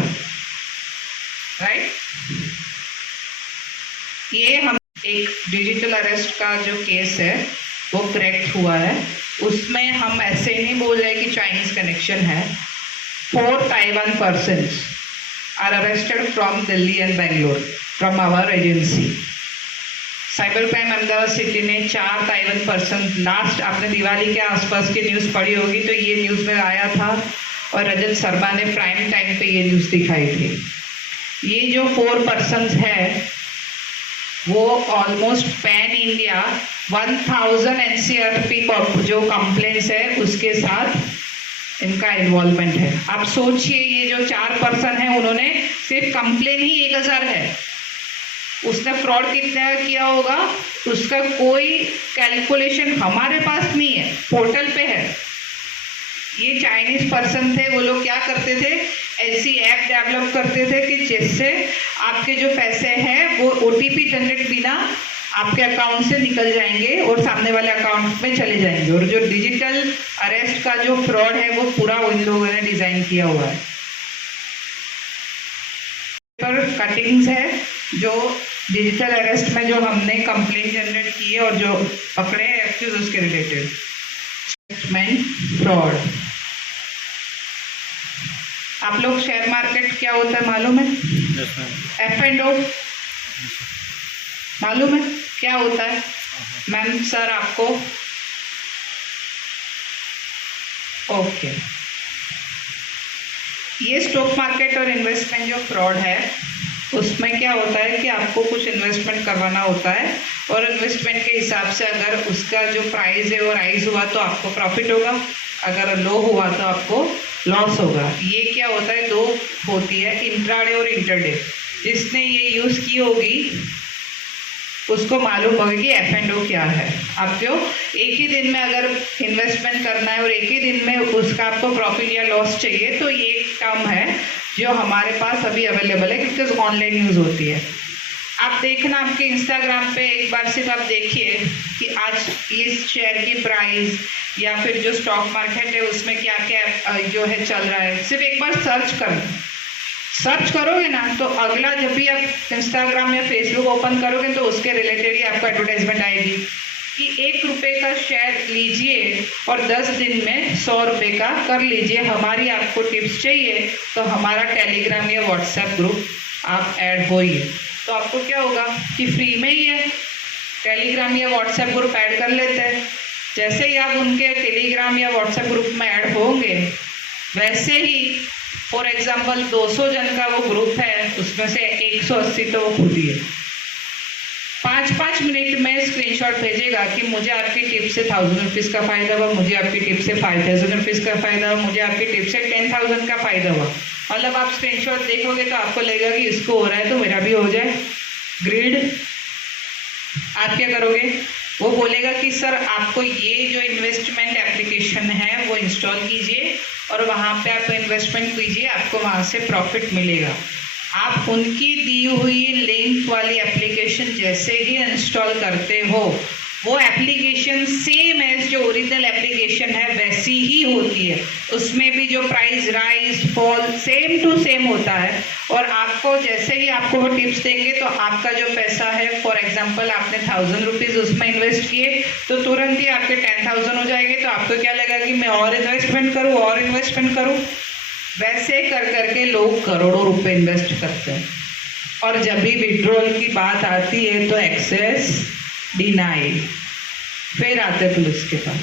राइट, ये हम एक डिजिटल अरेस्ट का जो केस है वो क्रैक हुआ है। उसमें हम ऐसे नहीं बोल रहे कि चाइनीज कनेक्शन है। 4 Taiwan persons are arrested from Delhi and Bangalore from our agency. Cyber crime Ahmedabad city ने 4 ताइवान पर्सन, लास्ट आपने दिवाली के आसपास की न्यूज़ पढ़ी होगी तो ये न्यूज़ में आया था और रजत शर्मा ने प्राइम टाइम पे ये न्यूज़ दिखाई थी। ये जो 4 पर्सन है वो ऑलमोस्ट पैन इंडिया 1000 NCRP जो कंप्लेंट्स है उसके साथ इनका इन्वॉल्वमेंट है। आप सोचिए ये जो 4 पर्सन है उन्होंने सिर्फ कंप्लेन ही 1000 है, उसने फ्रॉड कितना किया होगा उसका कोई कैलकुलेशन हमारे पास नहीं है, पोर्टल पे है। ये चाइनीज पर्सन थे, वो लोग क्या करते थे, ऐसी ऐप डेवलप करते थे कि जिससे आपके जो पैसे हैं वो OTP जनरेट बिना आपके अकाउंट से निकल जाएंगे और सामने वाले अकाउंट में चले जाएंगे। और जो डिजिटल अरेस्ट का जो फ्रॉड है वो पूरा उन लोगों ने डिजाइन किया हुआ है। पर कटिंग्स है जो डिजिटल अरेस्ट में जो हमने कंप्लेंट जनरेट की है और जो पकड़े हैं एक्यूज उसके रिलेटेड। फ्रॉड, आप लोग शेयर मार्केट क्या होता है मालूम है? F&O मालूम है क्या होता है? मैम सर आपको ओके। ये स्टॉक मार्केट और इन्वेस्टमेंट जो फ्रॉड है उसमें क्या होता है कि आपको कुछ इन्वेस्टमेंट करवाना होता है और इन्वेस्टमेंट के हिसाब से अगर उसका जो प्राइस है वो राइज हुआ तो आपको प्रॉफिट होगा, अगर लो हुआ तो आपको लॉस होगा। ये क्या होता है, 2 होती है, इंट्राडे और इंटरडे। जिसने ये यूज़ की होगी उसको मालूम होगा कि F&O क्या है। आपको एक ही दिन में अगर इन्वेस्टमेंट करना है और एक ही दिन में उसका आपको प्रॉफिट या लॉस चाहिए तो ये काम है जो हमारे पास अभी अवेलेबल है क्योंकि ऑनलाइन यूज़ होती है। आप देखना आपके इंस्टाग्राम पे एक बार सिर्फ आप देखिए कि आज इस शेयर की प्राइस या फिर जो स्टॉक मार्केट है उसमें क्या क्या जो है चल रहा है। सिर्फ एक बार सर्च करोगे ना तो अगला जब भी आप इंस्टाग्राम या फेसबुक ओपन करोगे तो उसके रिलेटेड ही आपको एडवर्टाइजमेंट आएगी। कि 1 रुपये का शेयर लीजिए और 10 दिन में 100 रुपये का कर लीजिए। हमारी आपको टिप्स चाहिए तो हमारा टेलीग्राम या व्हाट्सएप ग्रुप आप ऐड होइए। तो आपको क्या होगा कि फ्री में ही है, टेलीग्राम या व्हाट्सएप ग्रुप ऐड कर लेते हैं। जैसे ही आप उनके टेलीग्राम या व्हाट्सएप ग्रुप में ऐड होंगे, वैसे ही फॉर एग्जांपल 200 जन का वो ग्रुप है, उसमें से 180 तो वो खुद ही है। 5-5 मिनट में स्क्रीनशॉट भेजेगा कि मुझे आपकी टिप से 1000 रुपीज़ का फ़ायदा हुआ, मुझे आपकी टिप से 5000 रुपीज़ का फ़ायदा हुआ, मुझे आपकी टिप से 10,000 का फ़ायदा हुआ। मतलब आप स्क्रीनशॉट देखोगे तो आपको लगेगा कि इसको हो रहा है तो मेरा भी हो जाए। ग्रीड। आप क्या करोगे, वो बोलेगा कि सर आपको ये जो इन्वेस्टमेंट एप्लीकेशन है वो इंस्टॉल कीजिए और वहाँ पे आप इन्वेस्टमेंट कीजिए, आपको वहाँ से प्रॉफिट मिलेगा। आप उनकी दी हुई लिंक वाली एप्लीकेशन जैसे ही इंस्टॉल करते हो, वो एप्लीकेशन सेम एज जो ओरिजिनल एप्लीकेशन है वैसी ही होती है। उसमें भी जो price rise fall same to same होता है। और आपको जैसे ही आपको वो टिप्स देंगे तो आपका जो पैसा है, फॉर एग्जांपल आपने 1000 रुपीज़ उसमें इन्वेस्ट किए तो तुरंत ही आपके 10,000 हो जाएंगे। तो आपको क्या लगा कि मैं और इन्वेस्टमेंट करूँ। वैसे कर करके लोग करोड़ों रुपए इन्वेस्ट करते हैं और जब भी विड्रॉल की बात आती है तो एक्सेस डिनाइड, फिर आते पुलिस के पास।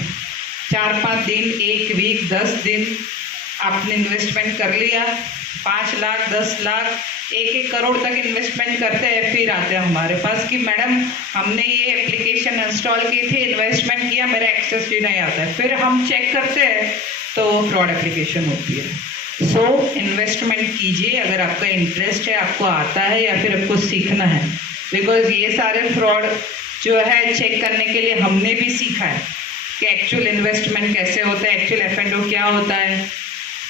4-5 दिन, 1 वीक, 10 दिन आपने इन्वेस्टमेंट कर लिया, 5 लाख, 10 लाख, 1-1 करोड़ तक इन्वेस्टमेंट करते हैं, फिर आते हैं हमारे पास कि मैडम हमने ये एप्लीकेशन इंस्टॉल की थी, इन्वेस्टमेंट किया, मेरा एक्सेस डिनाई आता है। फिर हम चेक करते हैं तो फ्रॉड एप्लीकेशन होती है। सो इन्वेस्टमेंट कीजिए अगर आपका इंटरेस्ट है, आपको आता है या फिर आपको सीखना है। बिकॉज ये सारे फ्रॉड जो है चेक करने के लिए हमने भी सीखा है कि एक्चुअल इन्वेस्टमेंट कैसे होता है, एक्चुअल F&O क्या होता है,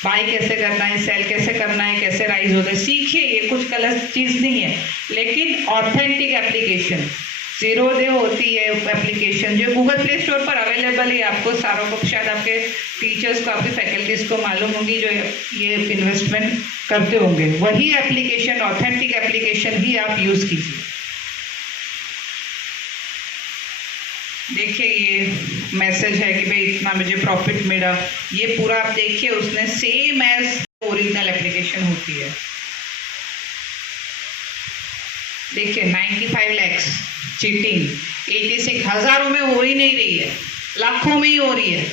बाई कैसे करना है, सेल कैसे करना है, कैसे राइज होता है। सीखिए, ये कुछ गलत चीज़ नहीं है। लेकिन ऑथेंटिक एप्लीकेशन जीरो डे होती है एप्लीकेशन जो गूगल प्ले स्टोर पर अवेलेबल है। आपको सारों को, शायद आपके टीचर्स को, आपकी फैकल्टीज को मालूम होगी जो ये इन्वेस्टमेंट करते होंगे, वही एप्लीकेशन, ऑथेंटिक एप्लीकेशन ही आप यूज़ कीजिए। देखिए ये मैसेज है कि भाई इतना मुझे प्रॉफिट मिला, ये पूरा आप देखिए, उसने सेम एज ओरिजिनल एप्लीकेशन होती है। देखिए 95 lakhs चीटिंग, 86 हज़ारों में हो ही नहीं रही है, लाखों में ही हो रही है,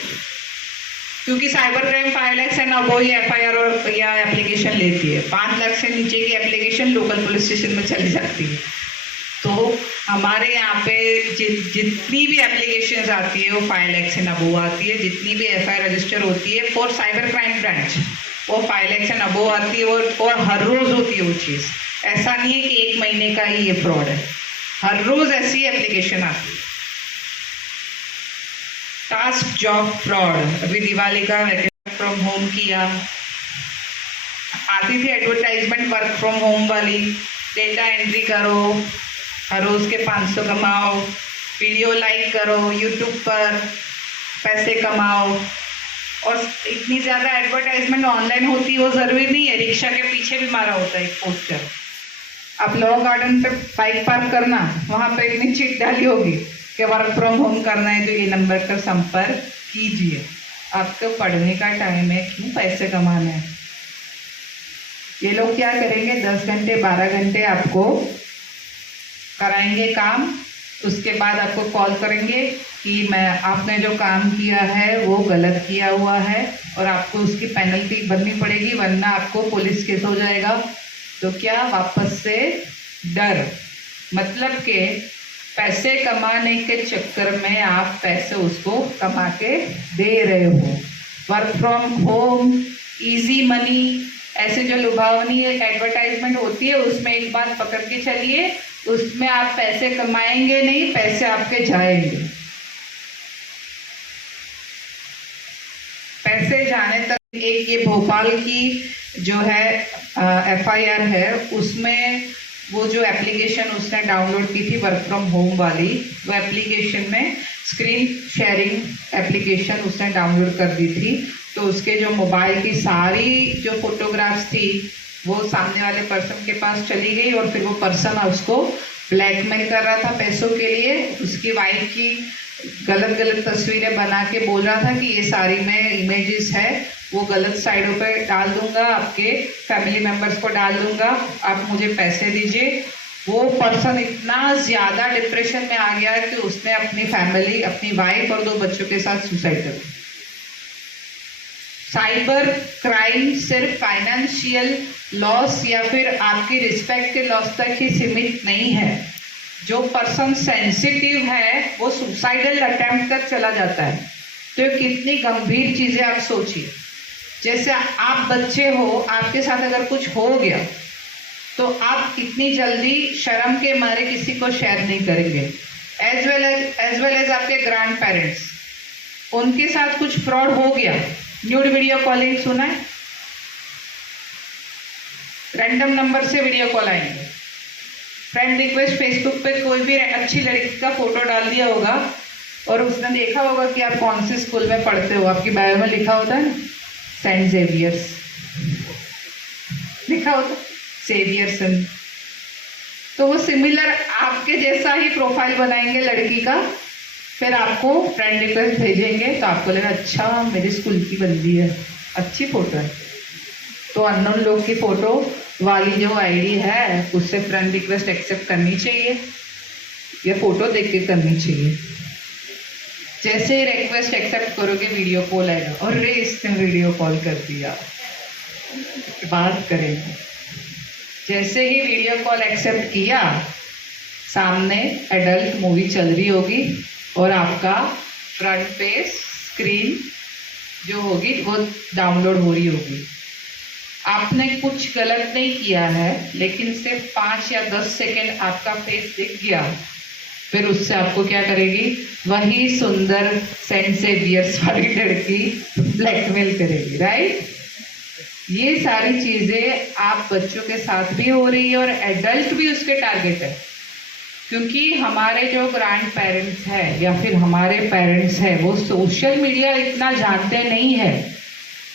क्योंकि साइबर क्राइम 5 लाख से ना वो ही FIR और या एप्लीकेशन लेती है। 5 लाख से नीचे की एप्लीकेशन लोकल पुलिस स्टेशन में चली जाती है। तो हमारे यहाँ पे जितनी भी एप्लीकेशन आती है वो 5 लाख से अबव आती है। जितनी भी FIR रजिस्टर होती है फॉर साइबर क्राइम ब्रांच वो 5 लाख से अबव आती है और हर रोज़ होती है वो चीज़। ऐसा नहीं है कि 1 महीने का ही ये फ्रॉड है, हर रोज़ ऐसी एप्लीकेशन आती है। टास्क जॉब फ्रॉड, अभी दिवाली का वर्क फ्रॉम होम किया, आती थी एडवर्टाइजमेंट वर्क फ्रॉम होम वाली, डेटा एंट्री करो, हर रोज़ के 500 कमाओ, वीडियो लाइक करो, यूट्यूब पर पैसे कमाओ। और इतनी ज़्यादा एडवर्टाइजमेंट ऑनलाइन होती है, वो ज़रूरी नहीं है। रिक्शा के पीछे भी मारा होता है एक पोस्टर, आप लॉ गार्डन पे बाइक पार्क करना, वहाँ पे इतनी चिट डाली होगी कि वर्क फ्रॉम होम करना है तो ये नंबर पर संपर्क कीजिए। आपको पढ़ने का टाइम है, क्यों पैसे कमाना है। ये लोग क्या करेंगे, 10 घंटे 12 घंटे आपको कराएंगे काम, उसके बाद आपको कॉल करेंगे कि आपने जो काम किया है वो गलत किया हुआ है और आपको उसकी पेनल्टी भरनी पड़ेगी, वरना आपको पुलिस केस हो जाएगा। तो क्या, वापस से डर, मतलब कि पैसे कमाने के चक्कर में आप पैसे उसको कमा के दे रहे हो। Work from home, easy money, ऐसे जो लुभावनी एडवर्टाइजमेंट होती है उसमें एक बात पकड़ के चलिए, उसमें आप पैसे कमाएंगे नहीं, पैसे आपके जाएंगे। पैसे जाने तक एक ये भोपाल की जो है FIR है, उसमें वो जो एप्लीकेशन उसने डाउनलोड की थी वर्क फ्रॉम होम वाली, वो एप्लीकेशन में स्क्रीन शेयरिंग एप्लीकेशन उसने डाउनलोड कर दी थी। तो उसके जो मोबाइल की सारी जो फोटोग्राफ्स थी वो सामने वाले पर्सन के पास चली गई और फिर वो पर्सन उसको ब्लैकमेल कर रहा था पैसों के लिए। उसकी वाइफ की गलत गलत तस्वीरें बना के बोल रहा था कि ये सारी में इमेजेस है, वो गलत साइडों पे डाल दूंगा, आपके फैमिली मेम्बर्स को डाल दूंगा, आप मुझे पैसे दीजिए। वो पर्सन इतना ज़्यादा डिप्रेशन में आ गया कि उसने अपनी फैमिली, अपनी वाइफ और 2 बच्चों के साथ सुसाइड कर दिया। साइबर क्राइम सिर्फ फाइनेंशियल लॉस या फिर आपकी रिस्पेक्ट के लॉस तक ही सीमित नहीं है। जो पर्सन सेंसिटिव है वो सुसाइडल अटेम्प्ट तक चला जाता है। तो ये कितनी गंभीर चीज़ें आप सोचिए। जैसे आप बच्चे हो, आपके साथ अगर कुछ हो गया तो आप इतनी जल्दी शर्म के मारे किसी को शेयर नहीं करेंगे। एज वेल एज आपके ग्रैंड पेरेंट्स, उनके साथ कुछ फ्रॉड हो गया, न्यूड वीडियो कॉलिंग सुना है, रैंडम नंबर से वीडियो कॉल आएंगे, फ्रेंड रिक्वेस्ट फेसबुक पे कोई भी अच्छी लड़की का फोटो डाल दिया होगा और उसने देखा होगा कि आप कौन से स्कूल में पढ़ते हो, आपकी बायो में लिखा होता है ना सेंट जेवियर्स, लिखा होता सेवियर्सन। तो वो सिमिलर आपके जैसा ही प्रोफाइल बनाएंगे लड़की का, फिर आपको फ्रेंड रिक्वेस्ट भेजेंगे तो आपको लगा अच्छा मेरी स्कूल की बंदी है, अच्छी फोटो है। तो अननोन लोग की फोटो वाली जो आईडी है उससे फ्रेंड रिक्वेस्ट एक्सेप्ट करनी चाहिए या फोटो देख के करनी चाहिए। जैसे ही रिक्वेस्ट एक्सेप्ट करोगे वीडियो कॉल आएगा और रे इसने वीडियो कॉल कर दिया, बात करेंगे। जैसे ही वीडियो कॉल एक्सेप्ट किया, सामने एडल्ट मूवी चल रही होगी और आपका फ्रंट पे स्क्रीन जो होगी वो डाउनलोड हो रही होगी। आपने कुछ गलत नहीं किया है, लेकिन सिर्फ 5 या 10 सेकेंड आपका फेस दिख गया, फिर उससे आपको क्या करेगी, वही सुंदर सेंट सेवियर्स वाली लड़की ब्लैकमेल करेगी, राइट। ये सारी चीज़ें आप बच्चों के साथ भी हो रही है और एडल्ट भी उसके टारगेट है। क्योंकि हमारे जो ग्रैंड पेरेंट्स हैं या फिर हमारे पेरेंट्स हैं वो सोशल मीडिया इतना जानते नहीं है।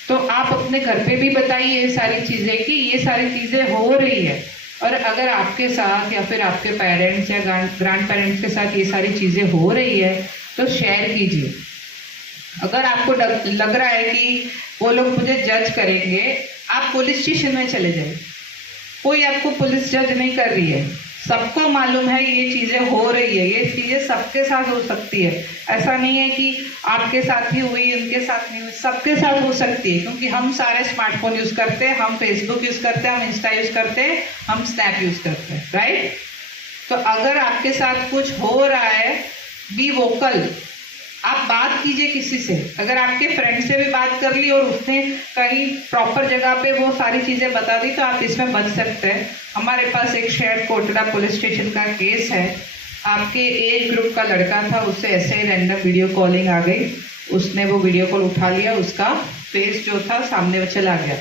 तो आप अपने घर पे भी बताइए ये सारी चीज़ें कि ये सारी चीज़ें हो रही है, और अगर आपके साथ या फिर आपके पेरेंट्स या ग्रैंड पेरेंट्स के साथ ये सारी चीज़ें हो रही है तो शेयर कीजिए। अगर आपको लग रहा है कि वो लोग मुझे जज करेंगे, आप पुलिस स्टेशन में चले जाइए। कोई आपको पुलिस जज नहीं कर रही है, सबको मालूम है ये चीज़ें हो रही है, ये चीज़ें सबके साथ हो सकती है। ऐसा नहीं है कि आपके साथ ही हुई उनके साथ नहीं हुई, सबके साथ हो सकती है। क्योंकि हम सारे स्मार्टफोन यूज़ करते हैं, हम फेसबुक यूज़ करते हैं, हम इंस्टा यूज़ करते हैं, हम स्नैप यूज़ करते हैं, राइट। तो अगर आपके साथ कुछ हो रहा है, बी वोकल, आप बात कीजिए किसी से। अगर आपके फ्रेंड से भी बात कर ली और उसने कहीं प्रॉपर जगह पे वो सारी चीज़ें बता दी तो आप इसमें बच सकते हैं। हमारे पास एक शेयर कोटड़ा पुलिस स्टेशन का केस है। आपके एज ग्रुप का लड़का था, उससे ऐसे ही रैंडम वीडियो कॉलिंग आ गई, उसने वो वीडियो कॉल उठा लिया, उसका फेस जो था सामने में चला गया।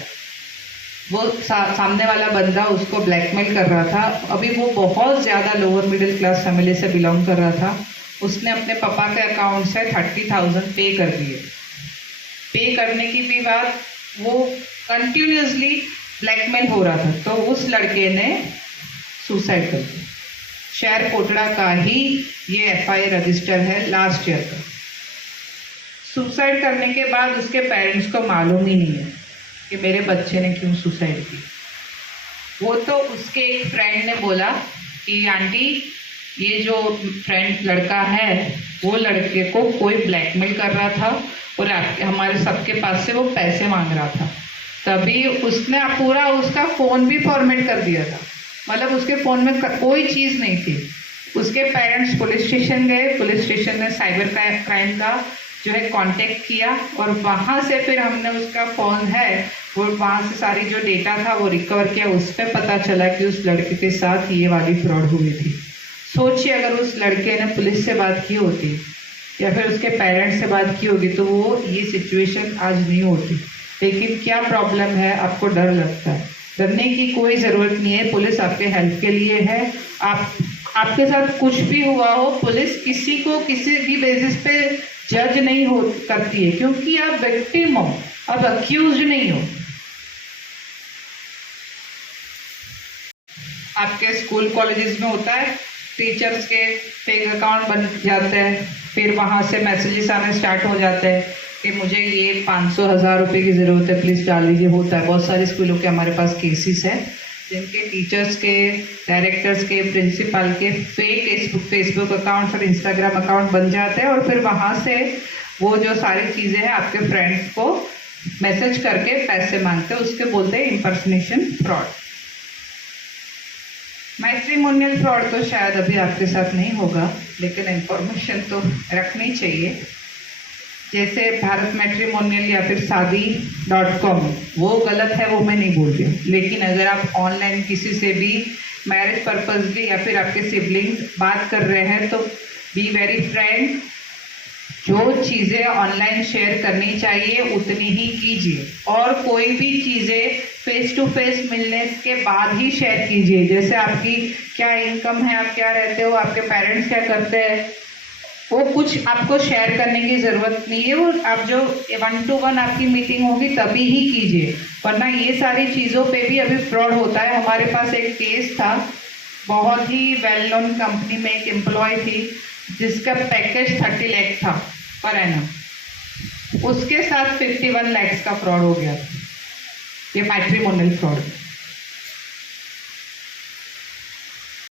वो सामने वाला बंदा उसको ब्लैकमेल कर रहा था। अभी वो बहुत ज़्यादा लोअर मिडिल क्लास फैमिली से बिलोंग कर रहा था। उसने अपने पापा के अकाउंट से 30,000 पे कर दिए। पे करने की भी बात, वो कंटिन्यूसली ब्लैकमेल हो रहा था, तो उस लड़के ने सुसाइड कर दिया। शहर कोटड़ा का ही ये FIR रजिस्टर है लास्ट ईयर का। सुसाइड करने के बाद उसके पेरेंट्स को मालूम ही नहीं है कि मेरे बच्चे ने क्यों सुसाइड की। वो तो उसके एक फ्रेंड ने बोला कि आंटी ये जो फ्रेंड लड़का है वो लड़के को कोई ब्लैकमेल कर रहा था और हमारे सबके पास से वो पैसे मांग रहा था। तभी उसने पूरा उसका फ़ोन भी फॉर्मेट कर दिया था, मतलब उसके फ़ोन में कोई चीज़ नहीं थी। उसके पेरेंट्स पुलिस स्टेशन गए, पुलिस स्टेशन ने साइबर क्राइम का जो है कांटेक्ट किया और वहाँ से फिर हमने उसका फ़ोन है वो वहाँ से सारी जो डेटा था वो रिकवर किया। उस पर पता चला कि उस लड़के के साथ ये वाली फ्रॉड हुई थी। सोचिए अगर उस लड़के ने पुलिस से बात की होती या फिर उसके पेरेंट्स से बात की होगी तो वो ये सिचुएशन आज नहीं होती। लेकिन क्या प्रॉब्लम है, आपको डर लगता है। डरने की कोई ज़रूरत नहीं है, पुलिस आपके हेल्प के लिए है। आपके साथ कुछ भी हुआ हो, पुलिस किसी को किसी भी बेसिस पे जज नहीं हो करती है, क्योंकि आप विक्टिम हो, आप अक्यूज नहीं हो। आपके स्कूल कॉलेजेस में होता है टीचर्स के फेक अकाउंट बन जाते हैं, फिर वहाँ से मैसेजेस आने स्टार्ट हो जाते हैं कि मुझे ये 500,000 रुपये की ज़रूरत है, प्लीज़ डाल दीजिए। होता है, बहुत सारे स्कूलों के हमारे पास केसेस हैं जिनके टीचर्स के, डायरेक्टर्स के, प्रिंसिपल के फेक फेसबुक अकाउंट और इंस्टाग्राम अकाउंट बन जाते हैं और फिर वहाँ से वो जो सारी चीज़ें हैं आपके फ्रेंड्स को मैसेज करके पैसे मांगते हैं, उसके बोलते हैं इम्पर्सनेशन फ्रॉड। मैट्रिमोनियल फ्रॉड तो शायद अभी आपके साथ नहीं होगा, लेकिन इंफॉर्मेशन तो रखनी चाहिए। जैसे भारत मैट्रिमोनियल या फिर शादी.com, वो गलत है, वो मैं नहीं बोल रही हूँ, लेकिन अगर आप ऑनलाइन किसी से भी मैरिज पर्पजली या फिर आपके सिबलिंग्स बात कर रहे हैं तो बी वेरी फ्रैंक। जो चीज़ें ऑनलाइन शेयर करनी चाहिए उतनी ही कीजिए, और कोई भी चीज़ें फेस टू फेस मिलने के बाद ही शेयर कीजिए। जैसे आपकी क्या इनकम है, आप क्या रहते हो, आपके पेरेंट्स क्या करते हैं, वो कुछ आपको शेयर करने की ज़रूरत नहीं है। वो आप जो 1-to-1 आपकी मीटिंग होगी तभी ही कीजिए, वरना ये सारी चीज़ों पे भी अभी फ्रॉड होता है। हमारे पास एक केस था, बहुत ही वेल नोन कंपनी में एक एम्प्लॉय थी जिसका पैकेज 30 लाख था पर एनम, उसके साथ 51 लाख का फ्रॉड हो गया। ये matrimonial fraud.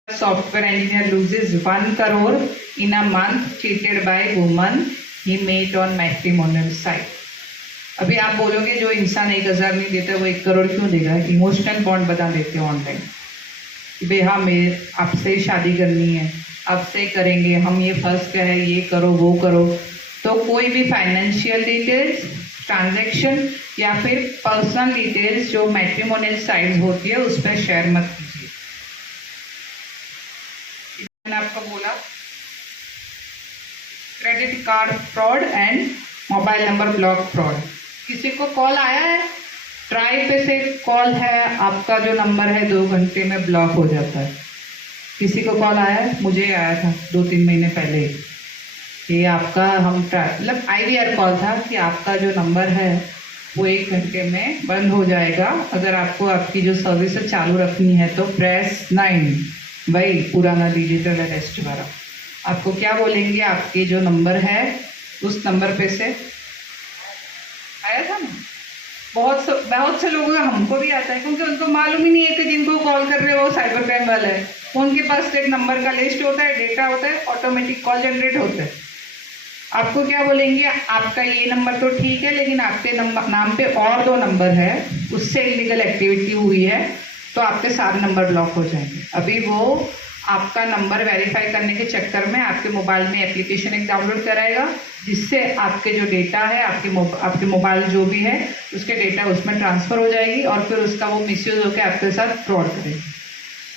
Software engineer loses 1 crore in a month cheated by woman he met on matrimonial site। अभी आप बोलोगे जो इंसान 1,000 नहीं देता वो 1 करोड़ क्यों देगा? इमोशनल बॉन्ड बता देते हो ऑनलाइन कि भाई हाँ मैं आपसे शादी करनी है, आपसे करेंगे हम, ये फर्स्ट है, ये करो वो करो। तो कोई भी फाइनेंशियल डिटेल्स, ट्रांजैक्शन या फिर पर्सनल डिटेल्स जो मैट्रिमोनियल साइट्स होती है उस पर शेयर मत कीजिए। मैंने आपको बोला credit card fraud and mobile number block fraud. किसी को कॉल आया है, ट्राई पे से कॉल है, आपका जो नंबर है 2 घंटे में ब्लॉक हो जाता है। किसी को कॉल आया है? मुझे आया था 2-3 महीने पहले कि आपका मतलब IVR कॉल था कि आपका जो नंबर है वो 1 घंटे में बंद हो जाएगा, अगर आपको आपकी जो सर्विस चालू रखनी है तो प्रेस 9। भाई पुराना डिजिटल अरेस्ट वाला आपको क्या बोलेंगे, आपके जो नंबर है उस नंबर पे से आया था ना। बहुत से लोगों का, हमको भी आता है, क्योंकि उनको मालूम ही नहीं है कि जिनको कॉल कर रहे हो वो साइबर क्राइम वाला है। उनके पास एक नंबर का लिस्ट होता है, डेटा होता है, ऑटोमेटिक कॉल जनरेट होता है। आपको क्या बोलेंगे, आपका ये नंबर तो ठीक है लेकिन आपके नाम पे और 2 नंबर है, उससे इलीगल एक्टिविटी हुई है तो आपके सारे नंबर ब्लॉक हो जाएंगे। अभी वो आपका नंबर वेरीफाई करने के चक्कर में आपके मोबाइल में एप्लीकेशन एक डाउनलोड कराएगा, जिससे आपके जो डेटा है, आपके मोबाइल जो भी है उसके डेटा उसमें ट्रांसफ़र हो जाएगी और फिर उसका वो मिसयूज होकर आपके साथ फ्रॉड करेगी।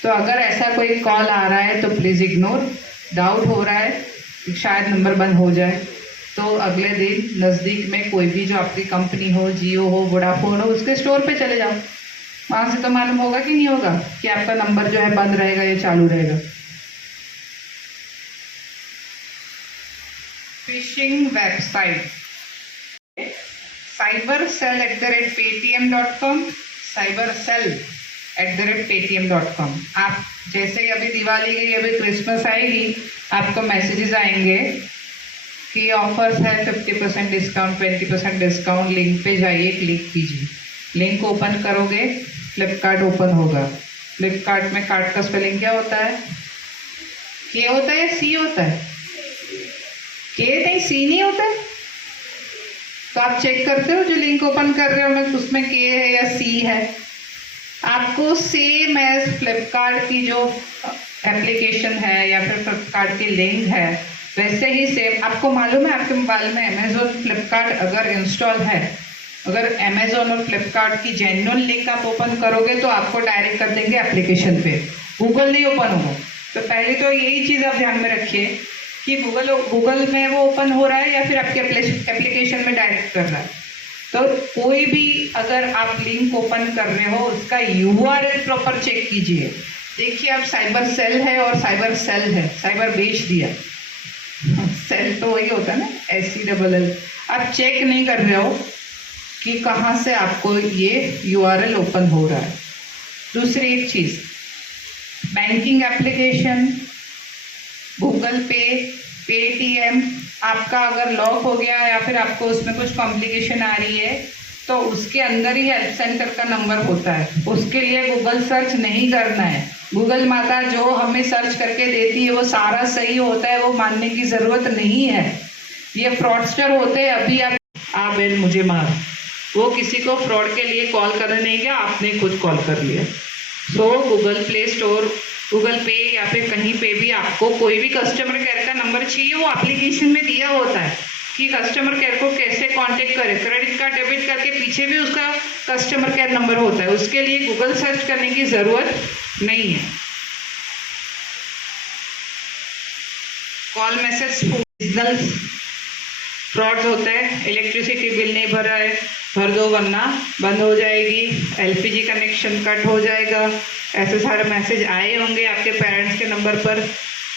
तो अगर ऐसा कोई कॉल आ रहा है तो प्लीज़ इग्नोर। डाउट हो रहा है शायद नंबर बंद हो जाए तो अगले दिन नज़दीक में कोई भी जो आपकी कंपनी हो, जियो हो, वोडाफोन हो, उसके स्टोर पे चले जाओ। वहाँ से तो मालूम होगा कि नहीं होगा कि आपका नंबर जो है बंद रहेगा या चालू रहेगा। Fishing website cybercell@paytm.com, cybercell@paytm.com। आप जैसे ही अभी दिवाली गई, अभी क्रिसमस आएगी, आपको मैसेजेस आएंगे कि ऑफर्स है 50% डिस्काउंट, 20% डिस्काउंट, लिंक पे जाइए, क्लिक कीजिए। लिंक ओपन करोगे, फ्लिपकार्ट ओपन होगा। फ्लिपकार्ट में कार्ट का स्पेलिंग क्या होता है? के होता है या सी होता है? के नहीं, सी नहीं होता है। तो आप चेक करते हो जो लिंक ओपन कर रहे हो उसमें के है या सी है। आपको सेम एज फ्लिपकार्ट की जो एप्लीकेशन है या फिर फ्लिपकार्ट की लिंक है वैसे ही सेम आपको मालूम है, आपके मोबाइल में अमेजोन फ्लिपकार्ट अगर इंस्टॉल है, अगर अमेजोन और फ्लिपकार्ट की जेन्युइन लिंक आप ओपन करोगे तो आपको डायरेक्ट कर देंगे एप्लीकेशन पे, गूगल नहीं ओपन होगा। तो पहले तो यही चीज़ आप ध्यान में रखिए कि गूगल में वो ओपन हो रहा है या फिर आपके एप्लीकेशन में डायरेक्ट कर रहा है। तो कोई भी अगर आप लिंक ओपन कर रहे हो उसका URL प्रॉपर चेक कीजिए। देखिए आप साइबर सेल है और साइबर सेल है, साइबर बेच दिया, सेल तो वही होता है ना, SELL। आप चेक नहीं कर रहे हो कि कहाँ से आपको ये URL ओपन हो रहा है। दूसरी एक चीज़, बैंकिंग एप्लीकेशन, गूगल पे, पेटीएम, आपका अगर लॉक हो गया या फिर आपको उसमें कुछ कॉम्प्लिकेशन आ रही है तो उसके अंदर ही हेल्प सेंटर का नंबर होता है। उसके लिए गूगल सर्च नहीं करना है। गूगल माता जो हमें सर्च करके देती है वो सारा सही होता है, वो मानने की ज़रूरत नहीं है। ये फ्रॉडस्टर होते हैं। अभी आप बेन मुझे मार, वो किसी को फ्रॉड के लिए कॉल करने नहीं गया, आपने खुद कॉल कर लिया। सो गूगल प्ले स्टोर, गूगल पे या फिर कहीं पे भी आपको कोई भी कस्टमर केयर का नंबर चाहिए, वो एप्लीकेशन में दिया होता है कि कस्टमर केयर को कैसे कांटेक्ट करें। क्रेडिट कार्ड डेबिट कार्ड के पीछे भी उसका कस्टमर केयर नंबर होता है। उसके लिए गूगल सर्च करने की ज़रूरत नहीं है। कॉल मैसेज सीजनल फ्रॉड होता है। इलेक्ट्रिसिटी बिल नहीं भर रहा है, भर दो वरना बंद हो जाएगी। एलपीजी कनेक्शन कट हो जाएगा। ऐसे सारे मैसेज आए होंगे आपके पेरेंट्स के नंबर पर,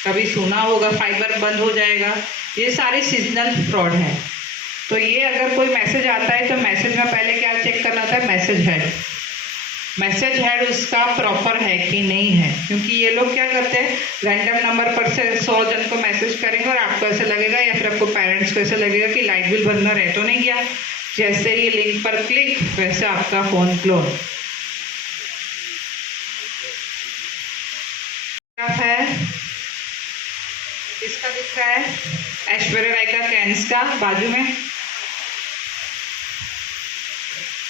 कभी सुना होगा फाइबर बंद हो जाएगा। ये सारे सीजनल फ्रॉड है। तो ये अगर कोई मैसेज आता है तो मैसेज में पहले क्या चेक करना होता है, मैसेज हेड उसका प्रॉपर है कि नहीं है। क्योंकि ये लोग क्या करते हैं, रैंडम नंबर पर से 100 जन को मैसेज करेंगे और आपको ऐसा लगेगा या फिर आपको पेरेंट्स को ऐसा लगेगा कि लाइट बिल भरना रह तो नहीं गया। जैसे ही लिंक पर क्लिक वैसे आपका फोन क्लोज है। किसका दिख रहा है, ऐश्वर्या राय का कैंस का बाजू में।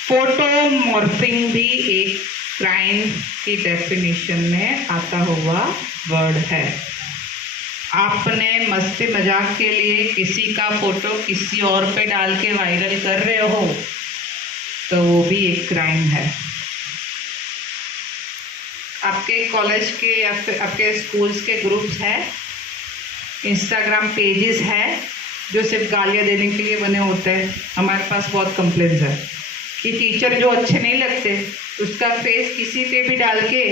फोटोमॉर्फिंग भी एक क्राइम की डेफिनेशन में आता हुआ वर्ड है। आपने मस्ती मजाक के लिए किसी का फोटो किसी और पे डाल के वायरल कर रहे हो तो वो भी एक क्राइम है। आपके कॉलेज के या फिर आपके स्कूल्स के ग्रुप्स है, इंस्टाग्राम पेजेस है जो सिर्फ गालियाँ देने के लिए बने होते हैं। हमारे पास बहुत कंप्लेंट्स है कि टीचर जो अच्छे नहीं लगते उसका फेस किसी पे भी डाल के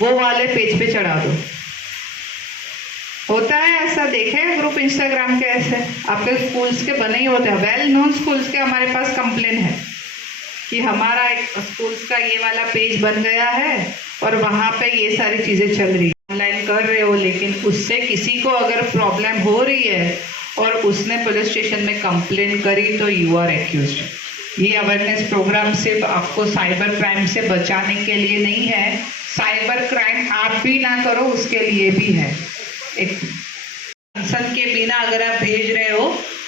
वो वाले पेज पे चढ़ा दो। होता है ऐसा, देखे हैं ग्रुप इंस्टाग्राम के ऐसे आपके स्कूल्स के बने ही होते हैं। वेल नोन स्कूल्स के हमारे पास कंप्लेन है कि हमारा एक स्कूल्स का ये वाला पेज बन गया है और वहाँ पे ये सारी चीज़ें चल रही है। ऑनलाइन कर रहे हो लेकिन उससे किसी को अगर प्रॉब्लम हो रही है और उसने पुलिस स्टेशन में कंप्लेन करी तो यू आर एक्यूज्ड। ये अवेयरनेस प्रोग्राम सिर्फ आपको साइबर क्राइम से बचाने के लिए नहीं है, साइबर क्राइम आप भी ना करो उसके लिए भी है। एक कंसर्न के बिना अगर आप भेज रहे हो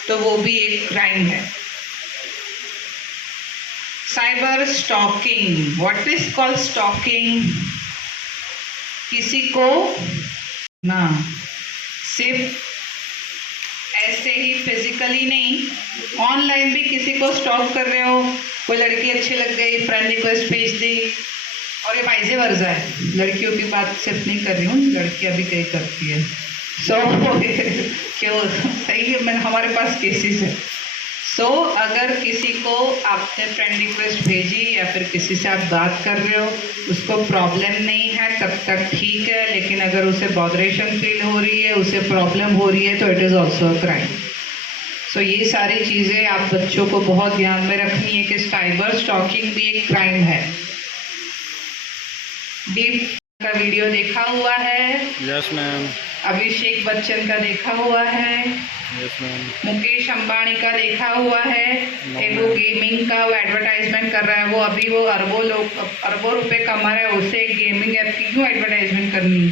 तो वो भी एक क्राइम है। Cyber stalking, what is called stalking, किसी को ना सिर्फ ऐसे ही फिजिकली नहीं, ऑनलाइन भी किसी को स्टॉक कर रहे हो। कोई लड़की अच्छी लग गई, फ्रेंड रिक्वेस्ट भेज दी, और ये वाइजे वर्जा है। लड़कियों की बात सिर्फ नहीं कर रही हूँ, लड़कियां भी कई करती है। क्यों सही है, मैंने हमारे पास केसेस है। अगर किसी को आपने फ्रेंड रिक्वेस्ट भेजी या फिर किसी से आप बात कर रहे हो, उसको प्रॉब्लम नहीं है तब तक ठीक है, लेकिन अगर उसे बॉदरेशन फील हो रही है, उसे प्रॉब्लम हो रही है तो it is also a crime. ये सारी चीज़ें आप बच्चों को बहुत ध्यान में रखनी है कि साइबर स्टॉकिंग भी एक क्राइम है। डीप का वीडियो देखा हुआ है? Yes ma'am. अभिषेक बच्चन का देखा हुआ है? Yes ma'am. मुकेश अंबानी का देखा हुआ है? एक वो गेमिंग का वो एडवर्टाइजमेंट कर रहा है, वो अभी वो अरबों रुपए कमा रहा है, उसे गेमिंग ऐप की क्यों एडवर्टाइजमेंट करनी?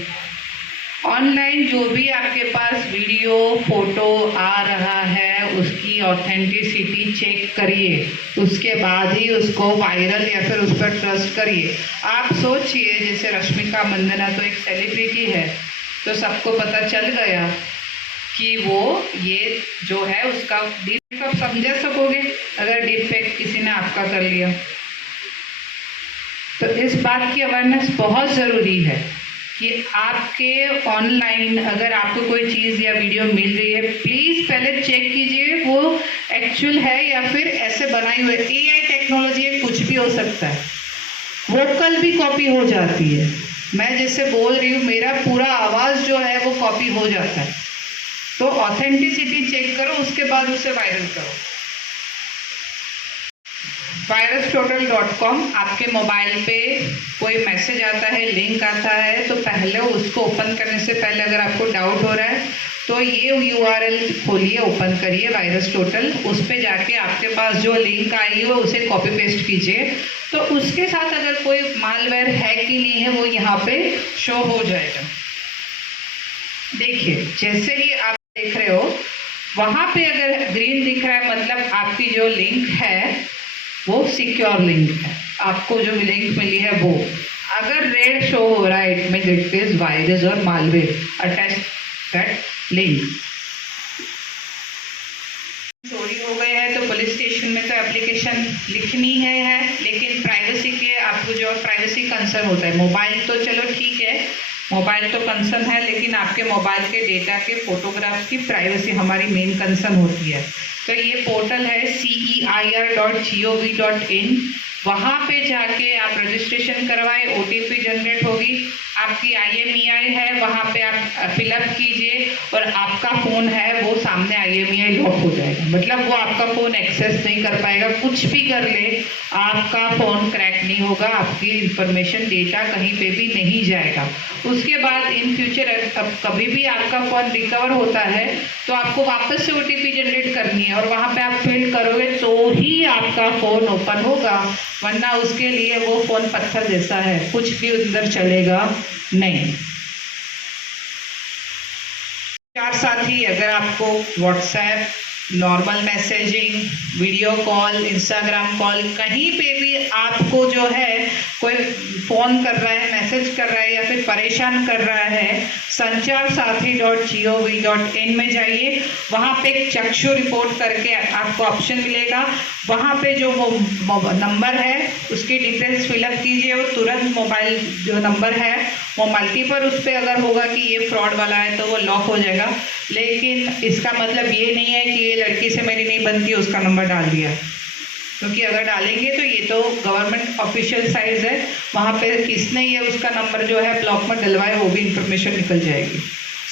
ऑनलाइन जो भी आपके पास वीडियो फोटो आ रहा है उसकी ऑथेंटिसिटी चेक करिए, उसके बाद ही उसको वायरल या फिर उस पर ट्रस्ट करिए। आप सोचिए जैसे रश्मिका मंदाना तो एक सेलिब्रिटी है, तो सबको पता चल गया कि वो ये जो है उसका डीप आप समझा सकोगे अगर डीप फेक किसी ने आपका कर लिया। तो इस बात की अवेयरनेस बहुत ज़रूरी है कि आपके ऑनलाइन अगर आपको कोई चीज़ या वीडियो मिल रही है, प्लीज़ पहले चेक कीजिए वो एक्चुअल है या फिर ऐसे बनाई हुई। AI टेक्नोलॉजी है, कुछ भी हो सकता है, वोकल भी कॉपी हो जाती है। मैं जैसे बोल रही हूँ मेरा पूरा आवाज़ जो है वो कॉपी हो जाता है। तो ऑथेंटिसिटी चेक करो, उसके बाद उसे वायरल करो। virustotal.com, आपके मोबाइल पे कोई मैसेज आता है, लिंक आता है, तो पहले उसको ओपन करने से पहले अगर आपको डाउट हो रहा है तो ये URL खोलिए, ओपन करिए वायरस टोटल, उस पे जाके आपके पास जो लिंक आई है उसे कॉपी पेस्ट कीजिए, तो उसके साथ अगर कोई मालवेयर है कि नहीं है वो यहाँ पे शो हो जाएगा। देखिए जैसे ही आप देख रहे हो वहाँ पे अगर ग्रीन दिख रहा है मतलब आपकी जो लिंक है वो सिक्योर लिंक है, आपको जो लिंक मिली है वो। अगर रेड शो हो रहा है it means it is virus और मालवेयर अटैच दैट लिंक। चोरी हो गए हैं तो पुलिस स्टेशन में तो एप्लीकेशन लिखनी है, लेकिन प्राइवेसी के आपको जो प्राइवेसी कंसर्न होता है, मोबाइल तो चलो ठीक है, मोबाइल तो कंसर्न है, लेकिन आपके मोबाइल के डेटा के फोटोग्राफ्स की प्राइवेसी हमारी मेन कंसर्न होती है। तो ये पोर्टल है CEIR.gov.in, वहाँ पे जाके आप रजिस्ट्रेशन करवाएं, OTP जनरेट होगी, आपकी IMEI है वहाँ पे आप फिलअप कीजिए और आपका फ़ोन है वो सामने IMEI लॉक हो जाएगा, मतलब वो आपका फ़ोन एक्सेस नहीं कर पाएगा, कुछ भी कर ले आपका फ़ोन क्रैक नहीं होगा, आपकी इंफॉर्मेशन डेटा कहीं पे भी नहीं जाएगा। उसके बाद इन फ्यूचर कभी भी आपका फ़ोन रिकवर होता है तो आपको वापस से OTP जनरेट करनी है और वहाँ पे आप फिल करोगे तो ही आपका फ़ोन ओपन होगा, वरना उसके लिए वो फ़ोन पत्थर जैसा है, कुछ भी अंदर चलेगा नहीं। चार साथी अगर आपको WhatsApp, normal messaging, video call, Instagram call, कहीं पे भी आपको जो है कोई फ़ोन कर रहा है, मैसेज कर रहा है या फिर परेशान कर रहा है, sancharsaathi.gov.in में जाइए, वहाँ पे एक चक्षु रिपोर्ट करके आपको ऑप्शन मिलेगा, वहाँ पे जो वो नंबर है उसकी डिटेल्स फिलअप कीजिए, वो तुरंत मोबाइल जो नंबर है वो मल्टीपल उस पर अगर होगा कि ये फ्रॉड वाला है तो वो लॉक हो जाएगा, लेकिन इसका मतलब ये नहीं है कि ये लड़की से मेरी नहीं बनती उसका नंबर डाल दिया, क्योंकि अगर डालेंगे तो ये तो गवर्नमेंट ऑफिशियल साइट है, वहाँ पे किसने ये उसका नंबर जो है ब्लॉक में डलवाए वो भी इंफॉर्मेशन निकल जाएगी।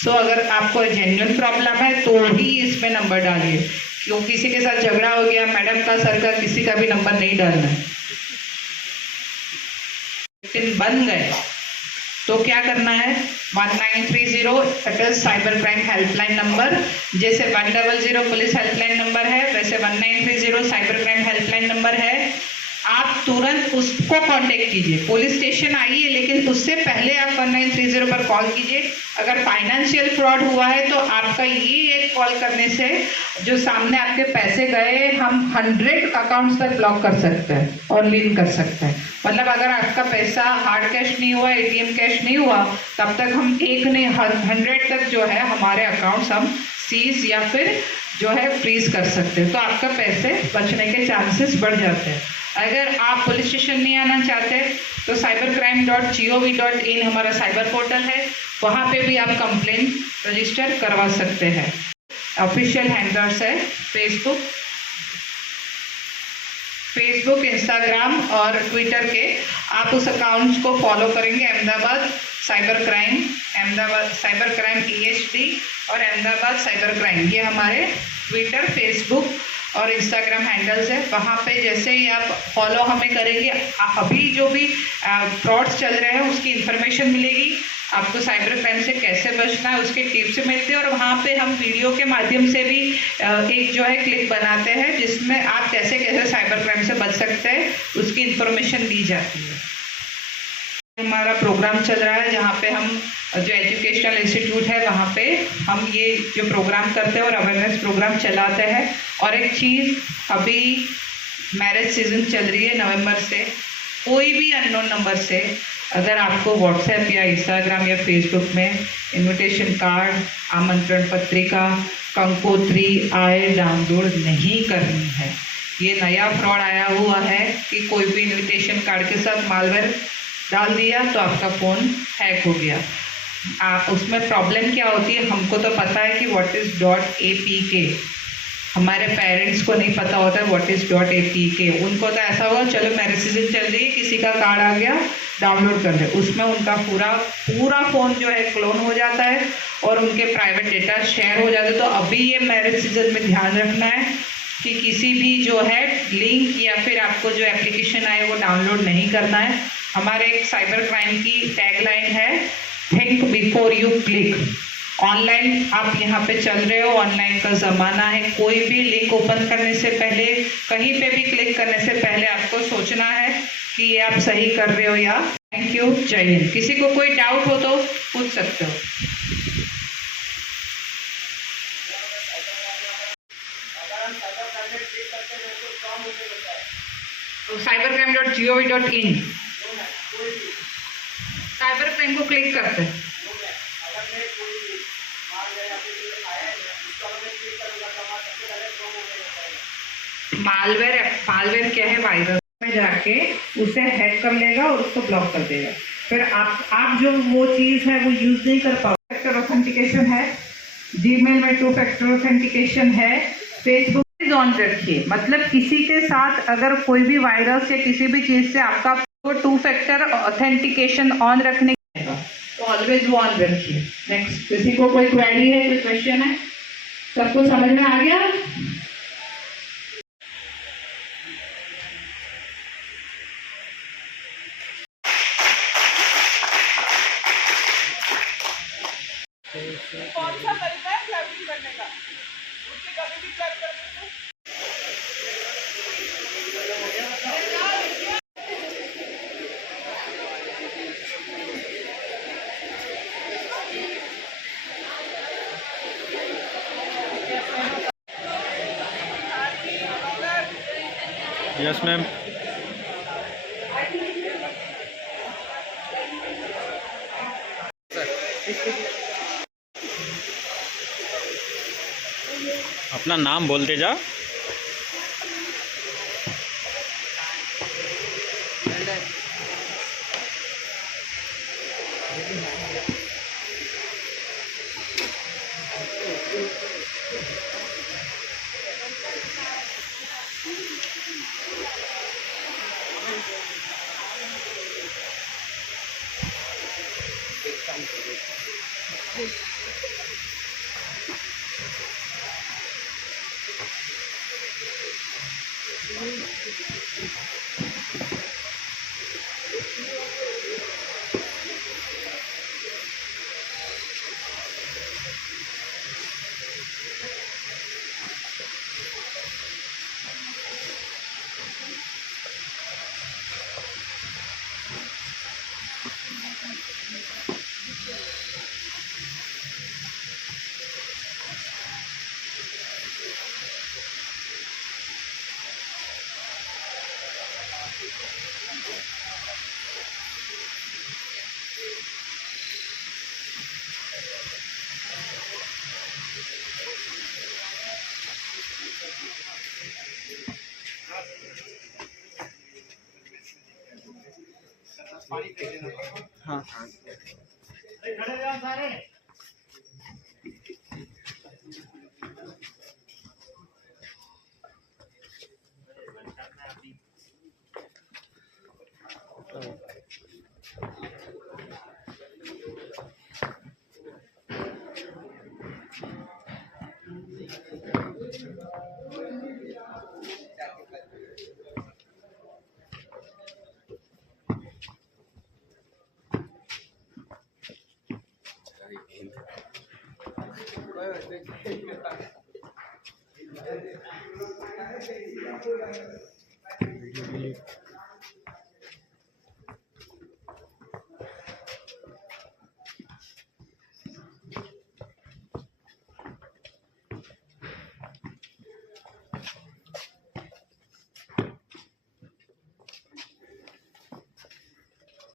सो अगर आपको जेन्युइन प्रॉब्लम है तो ही इसमें नंबर डालिए, क्यों किसी के साथ झगड़ा हो गया, मैडम का, सर का, किसी का भी नंबर नहीं डालना है। लेकिन बन गए तो क्या करना है, 1930 अटल साइबर क्राइम हेल्पलाइन नंबर, जैसे 100 पुलिस हेल्पलाइन नंबर है वैसे 1930 साइबर क्राइम हेल्पलाइन नंबर है। आप तुरंत उसको कांटेक्ट कीजिए, पुलिस स्टेशन आइए, लेकिन उससे पहले आप 1930 पर कॉल कीजिए। अगर फाइनेंशियल फ्रॉड हुआ है तो आपका ये एक कॉल करने से जो सामने आपके पैसे गए हम 100 अकाउंट्स तक ब्लॉक कर सकते हैं और लिंक कर सकते हैं। मतलब अगर आपका पैसा हार्ड कैश नहीं हुआ, ATM कैश नहीं हुआ, तब तक हम 100 तक जो है हमारे अकाउंट्स हम सीज या फिर जो है फ्रीज कर सकते हैं, तो आपका पैसे बचने के चांसेस बढ़ जाते हैं। अगर आप पुलिस स्टेशन नहीं आना चाहते तो cybercrime.gov.in हमारा साइबर पोर्टल है, वहाँ पे भी आप कंप्लेंट रजिस्टर करवा सकते हैं। ऑफिशियल हैंडलर्स है फेसबुक, इंस्टाग्राम और ट्विटर के, आप उस अकाउंट्स को फॉलो करेंगे, अहमदाबाद साइबर क्राइम EHD और अहमदाबाद साइबर क्राइम, ये हमारे ट्विटर, फेसबुक और इंस्टाग्राम हैंडल्स है। वहाँ पे जैसे ही आप फॉलो हमें करेंगे, अभी जो भी फ्रॉड्स चल रहे हैं उसकी इन्फॉर्मेशन मिलेगी, आपको साइबर क्राइम से कैसे बचना है उसके टिप्स मिलते हैं, और वहाँ पे हम वीडियो के माध्यम से भी एक जो है क्लिप बनाते हैं जिसमें आप कैसे कैसे साइबर क्राइम से बच सकते हैं उसकी इन्फॉर्मेशन दी जाती है। हमारा प्रोग्राम चल रहा है जहाँ पे हम जो एजुकेशनल इंस्टीट्यूट है वहाँ पे हम ये जो प्रोग्राम करते हैं और अवेयरनेस प्रोग्राम चलाते हैं। और एक चीज़, अभी मैरिज सीजन चल रही है, नवंबर से कोई भी अननोन नंबर से अगर आपको व्हाट्सएप या इंस्टाग्राम या फेसबुक में इनविटेशन कार्ड, आमंत्रण पत्रिका, कंकोत्री आए डाउनलोड नहीं करनी है। ये नया फ्रॉड आया हुआ है कि कोई भी इनविटेशन कार्ड के साथ मालवेयर डाल दिया तो आपका फ़ोन हैक हो गया। उसमें प्रॉब्लम क्या होती है, हमको तो पता है कि व्हाट इज़ .apk, हमारे पेरेंट्स को नहीं पता होता है व्हाट इज़ .apk। उनको तो ऐसा होगा चलो मैरिज सीजन चल रही है, किसी का कार्ड आ गया डाउनलोड कर ले, उसमें उनका पूरा फ़ोन जो है क्लोन हो जाता है और उनके प्राइवेट डेटा शेयर हो जाते हैं। तो अभी ये मैरिज सीजन में ध्यान रखना है कि किसी भी जो है लिंक या फिर आपको जो एप्लीकेशन आए वो डाउनलोड नहीं करना है। हमारे एक साइबर क्राइम की टैगलाइन है, think before you click, online आप यहाँ पे चल रहे हो, ऑनलाइन का ज़माना है। कोई भी लिंक ओपन करने से पहले, कहीं पे भी क्लिक करने से पहले आपको सोचना है कि ये आप सही कर रहे हो या। थैंक यू, जय हिंद। किसी को कोई डाउट हो तो पूछ सकते हो। cybercrime.gov.in, साइबर क्राइम को क्लिक करते हैं। मालवेयर क्या है? वायरस में जाके उसे हैक कर लेगा और उसको ब्लॉक कर देगा। फिर आप जो वो चीज़ है वो यूज़ नहीं कर पाओ। फैक्टर ऑथेंटिकेशन है, जीमेल में 2 फैक्टर ऑथेंटिकेशन है, फेसबुक ऑन रखिए। मतलब किसी के साथ अगर कोई भी वायरस या किसी भी चीज़ से आपका 2 फैक्टर ऑथेंटिकेशन ऑन रखने का, तो ऑलवेज वो ऑन रखिए। नेक्स्ट, किसी को कोई क्वेरी है, कोई क्वेश्चन है? सबको समझ में आ गया? कौन सा तरीका है क्लैपिंग करने का? उससे कभी भी क्लैप कर सकते हो। Yes ma'am. अपना नाम बोलते जा। हाँ हाँ।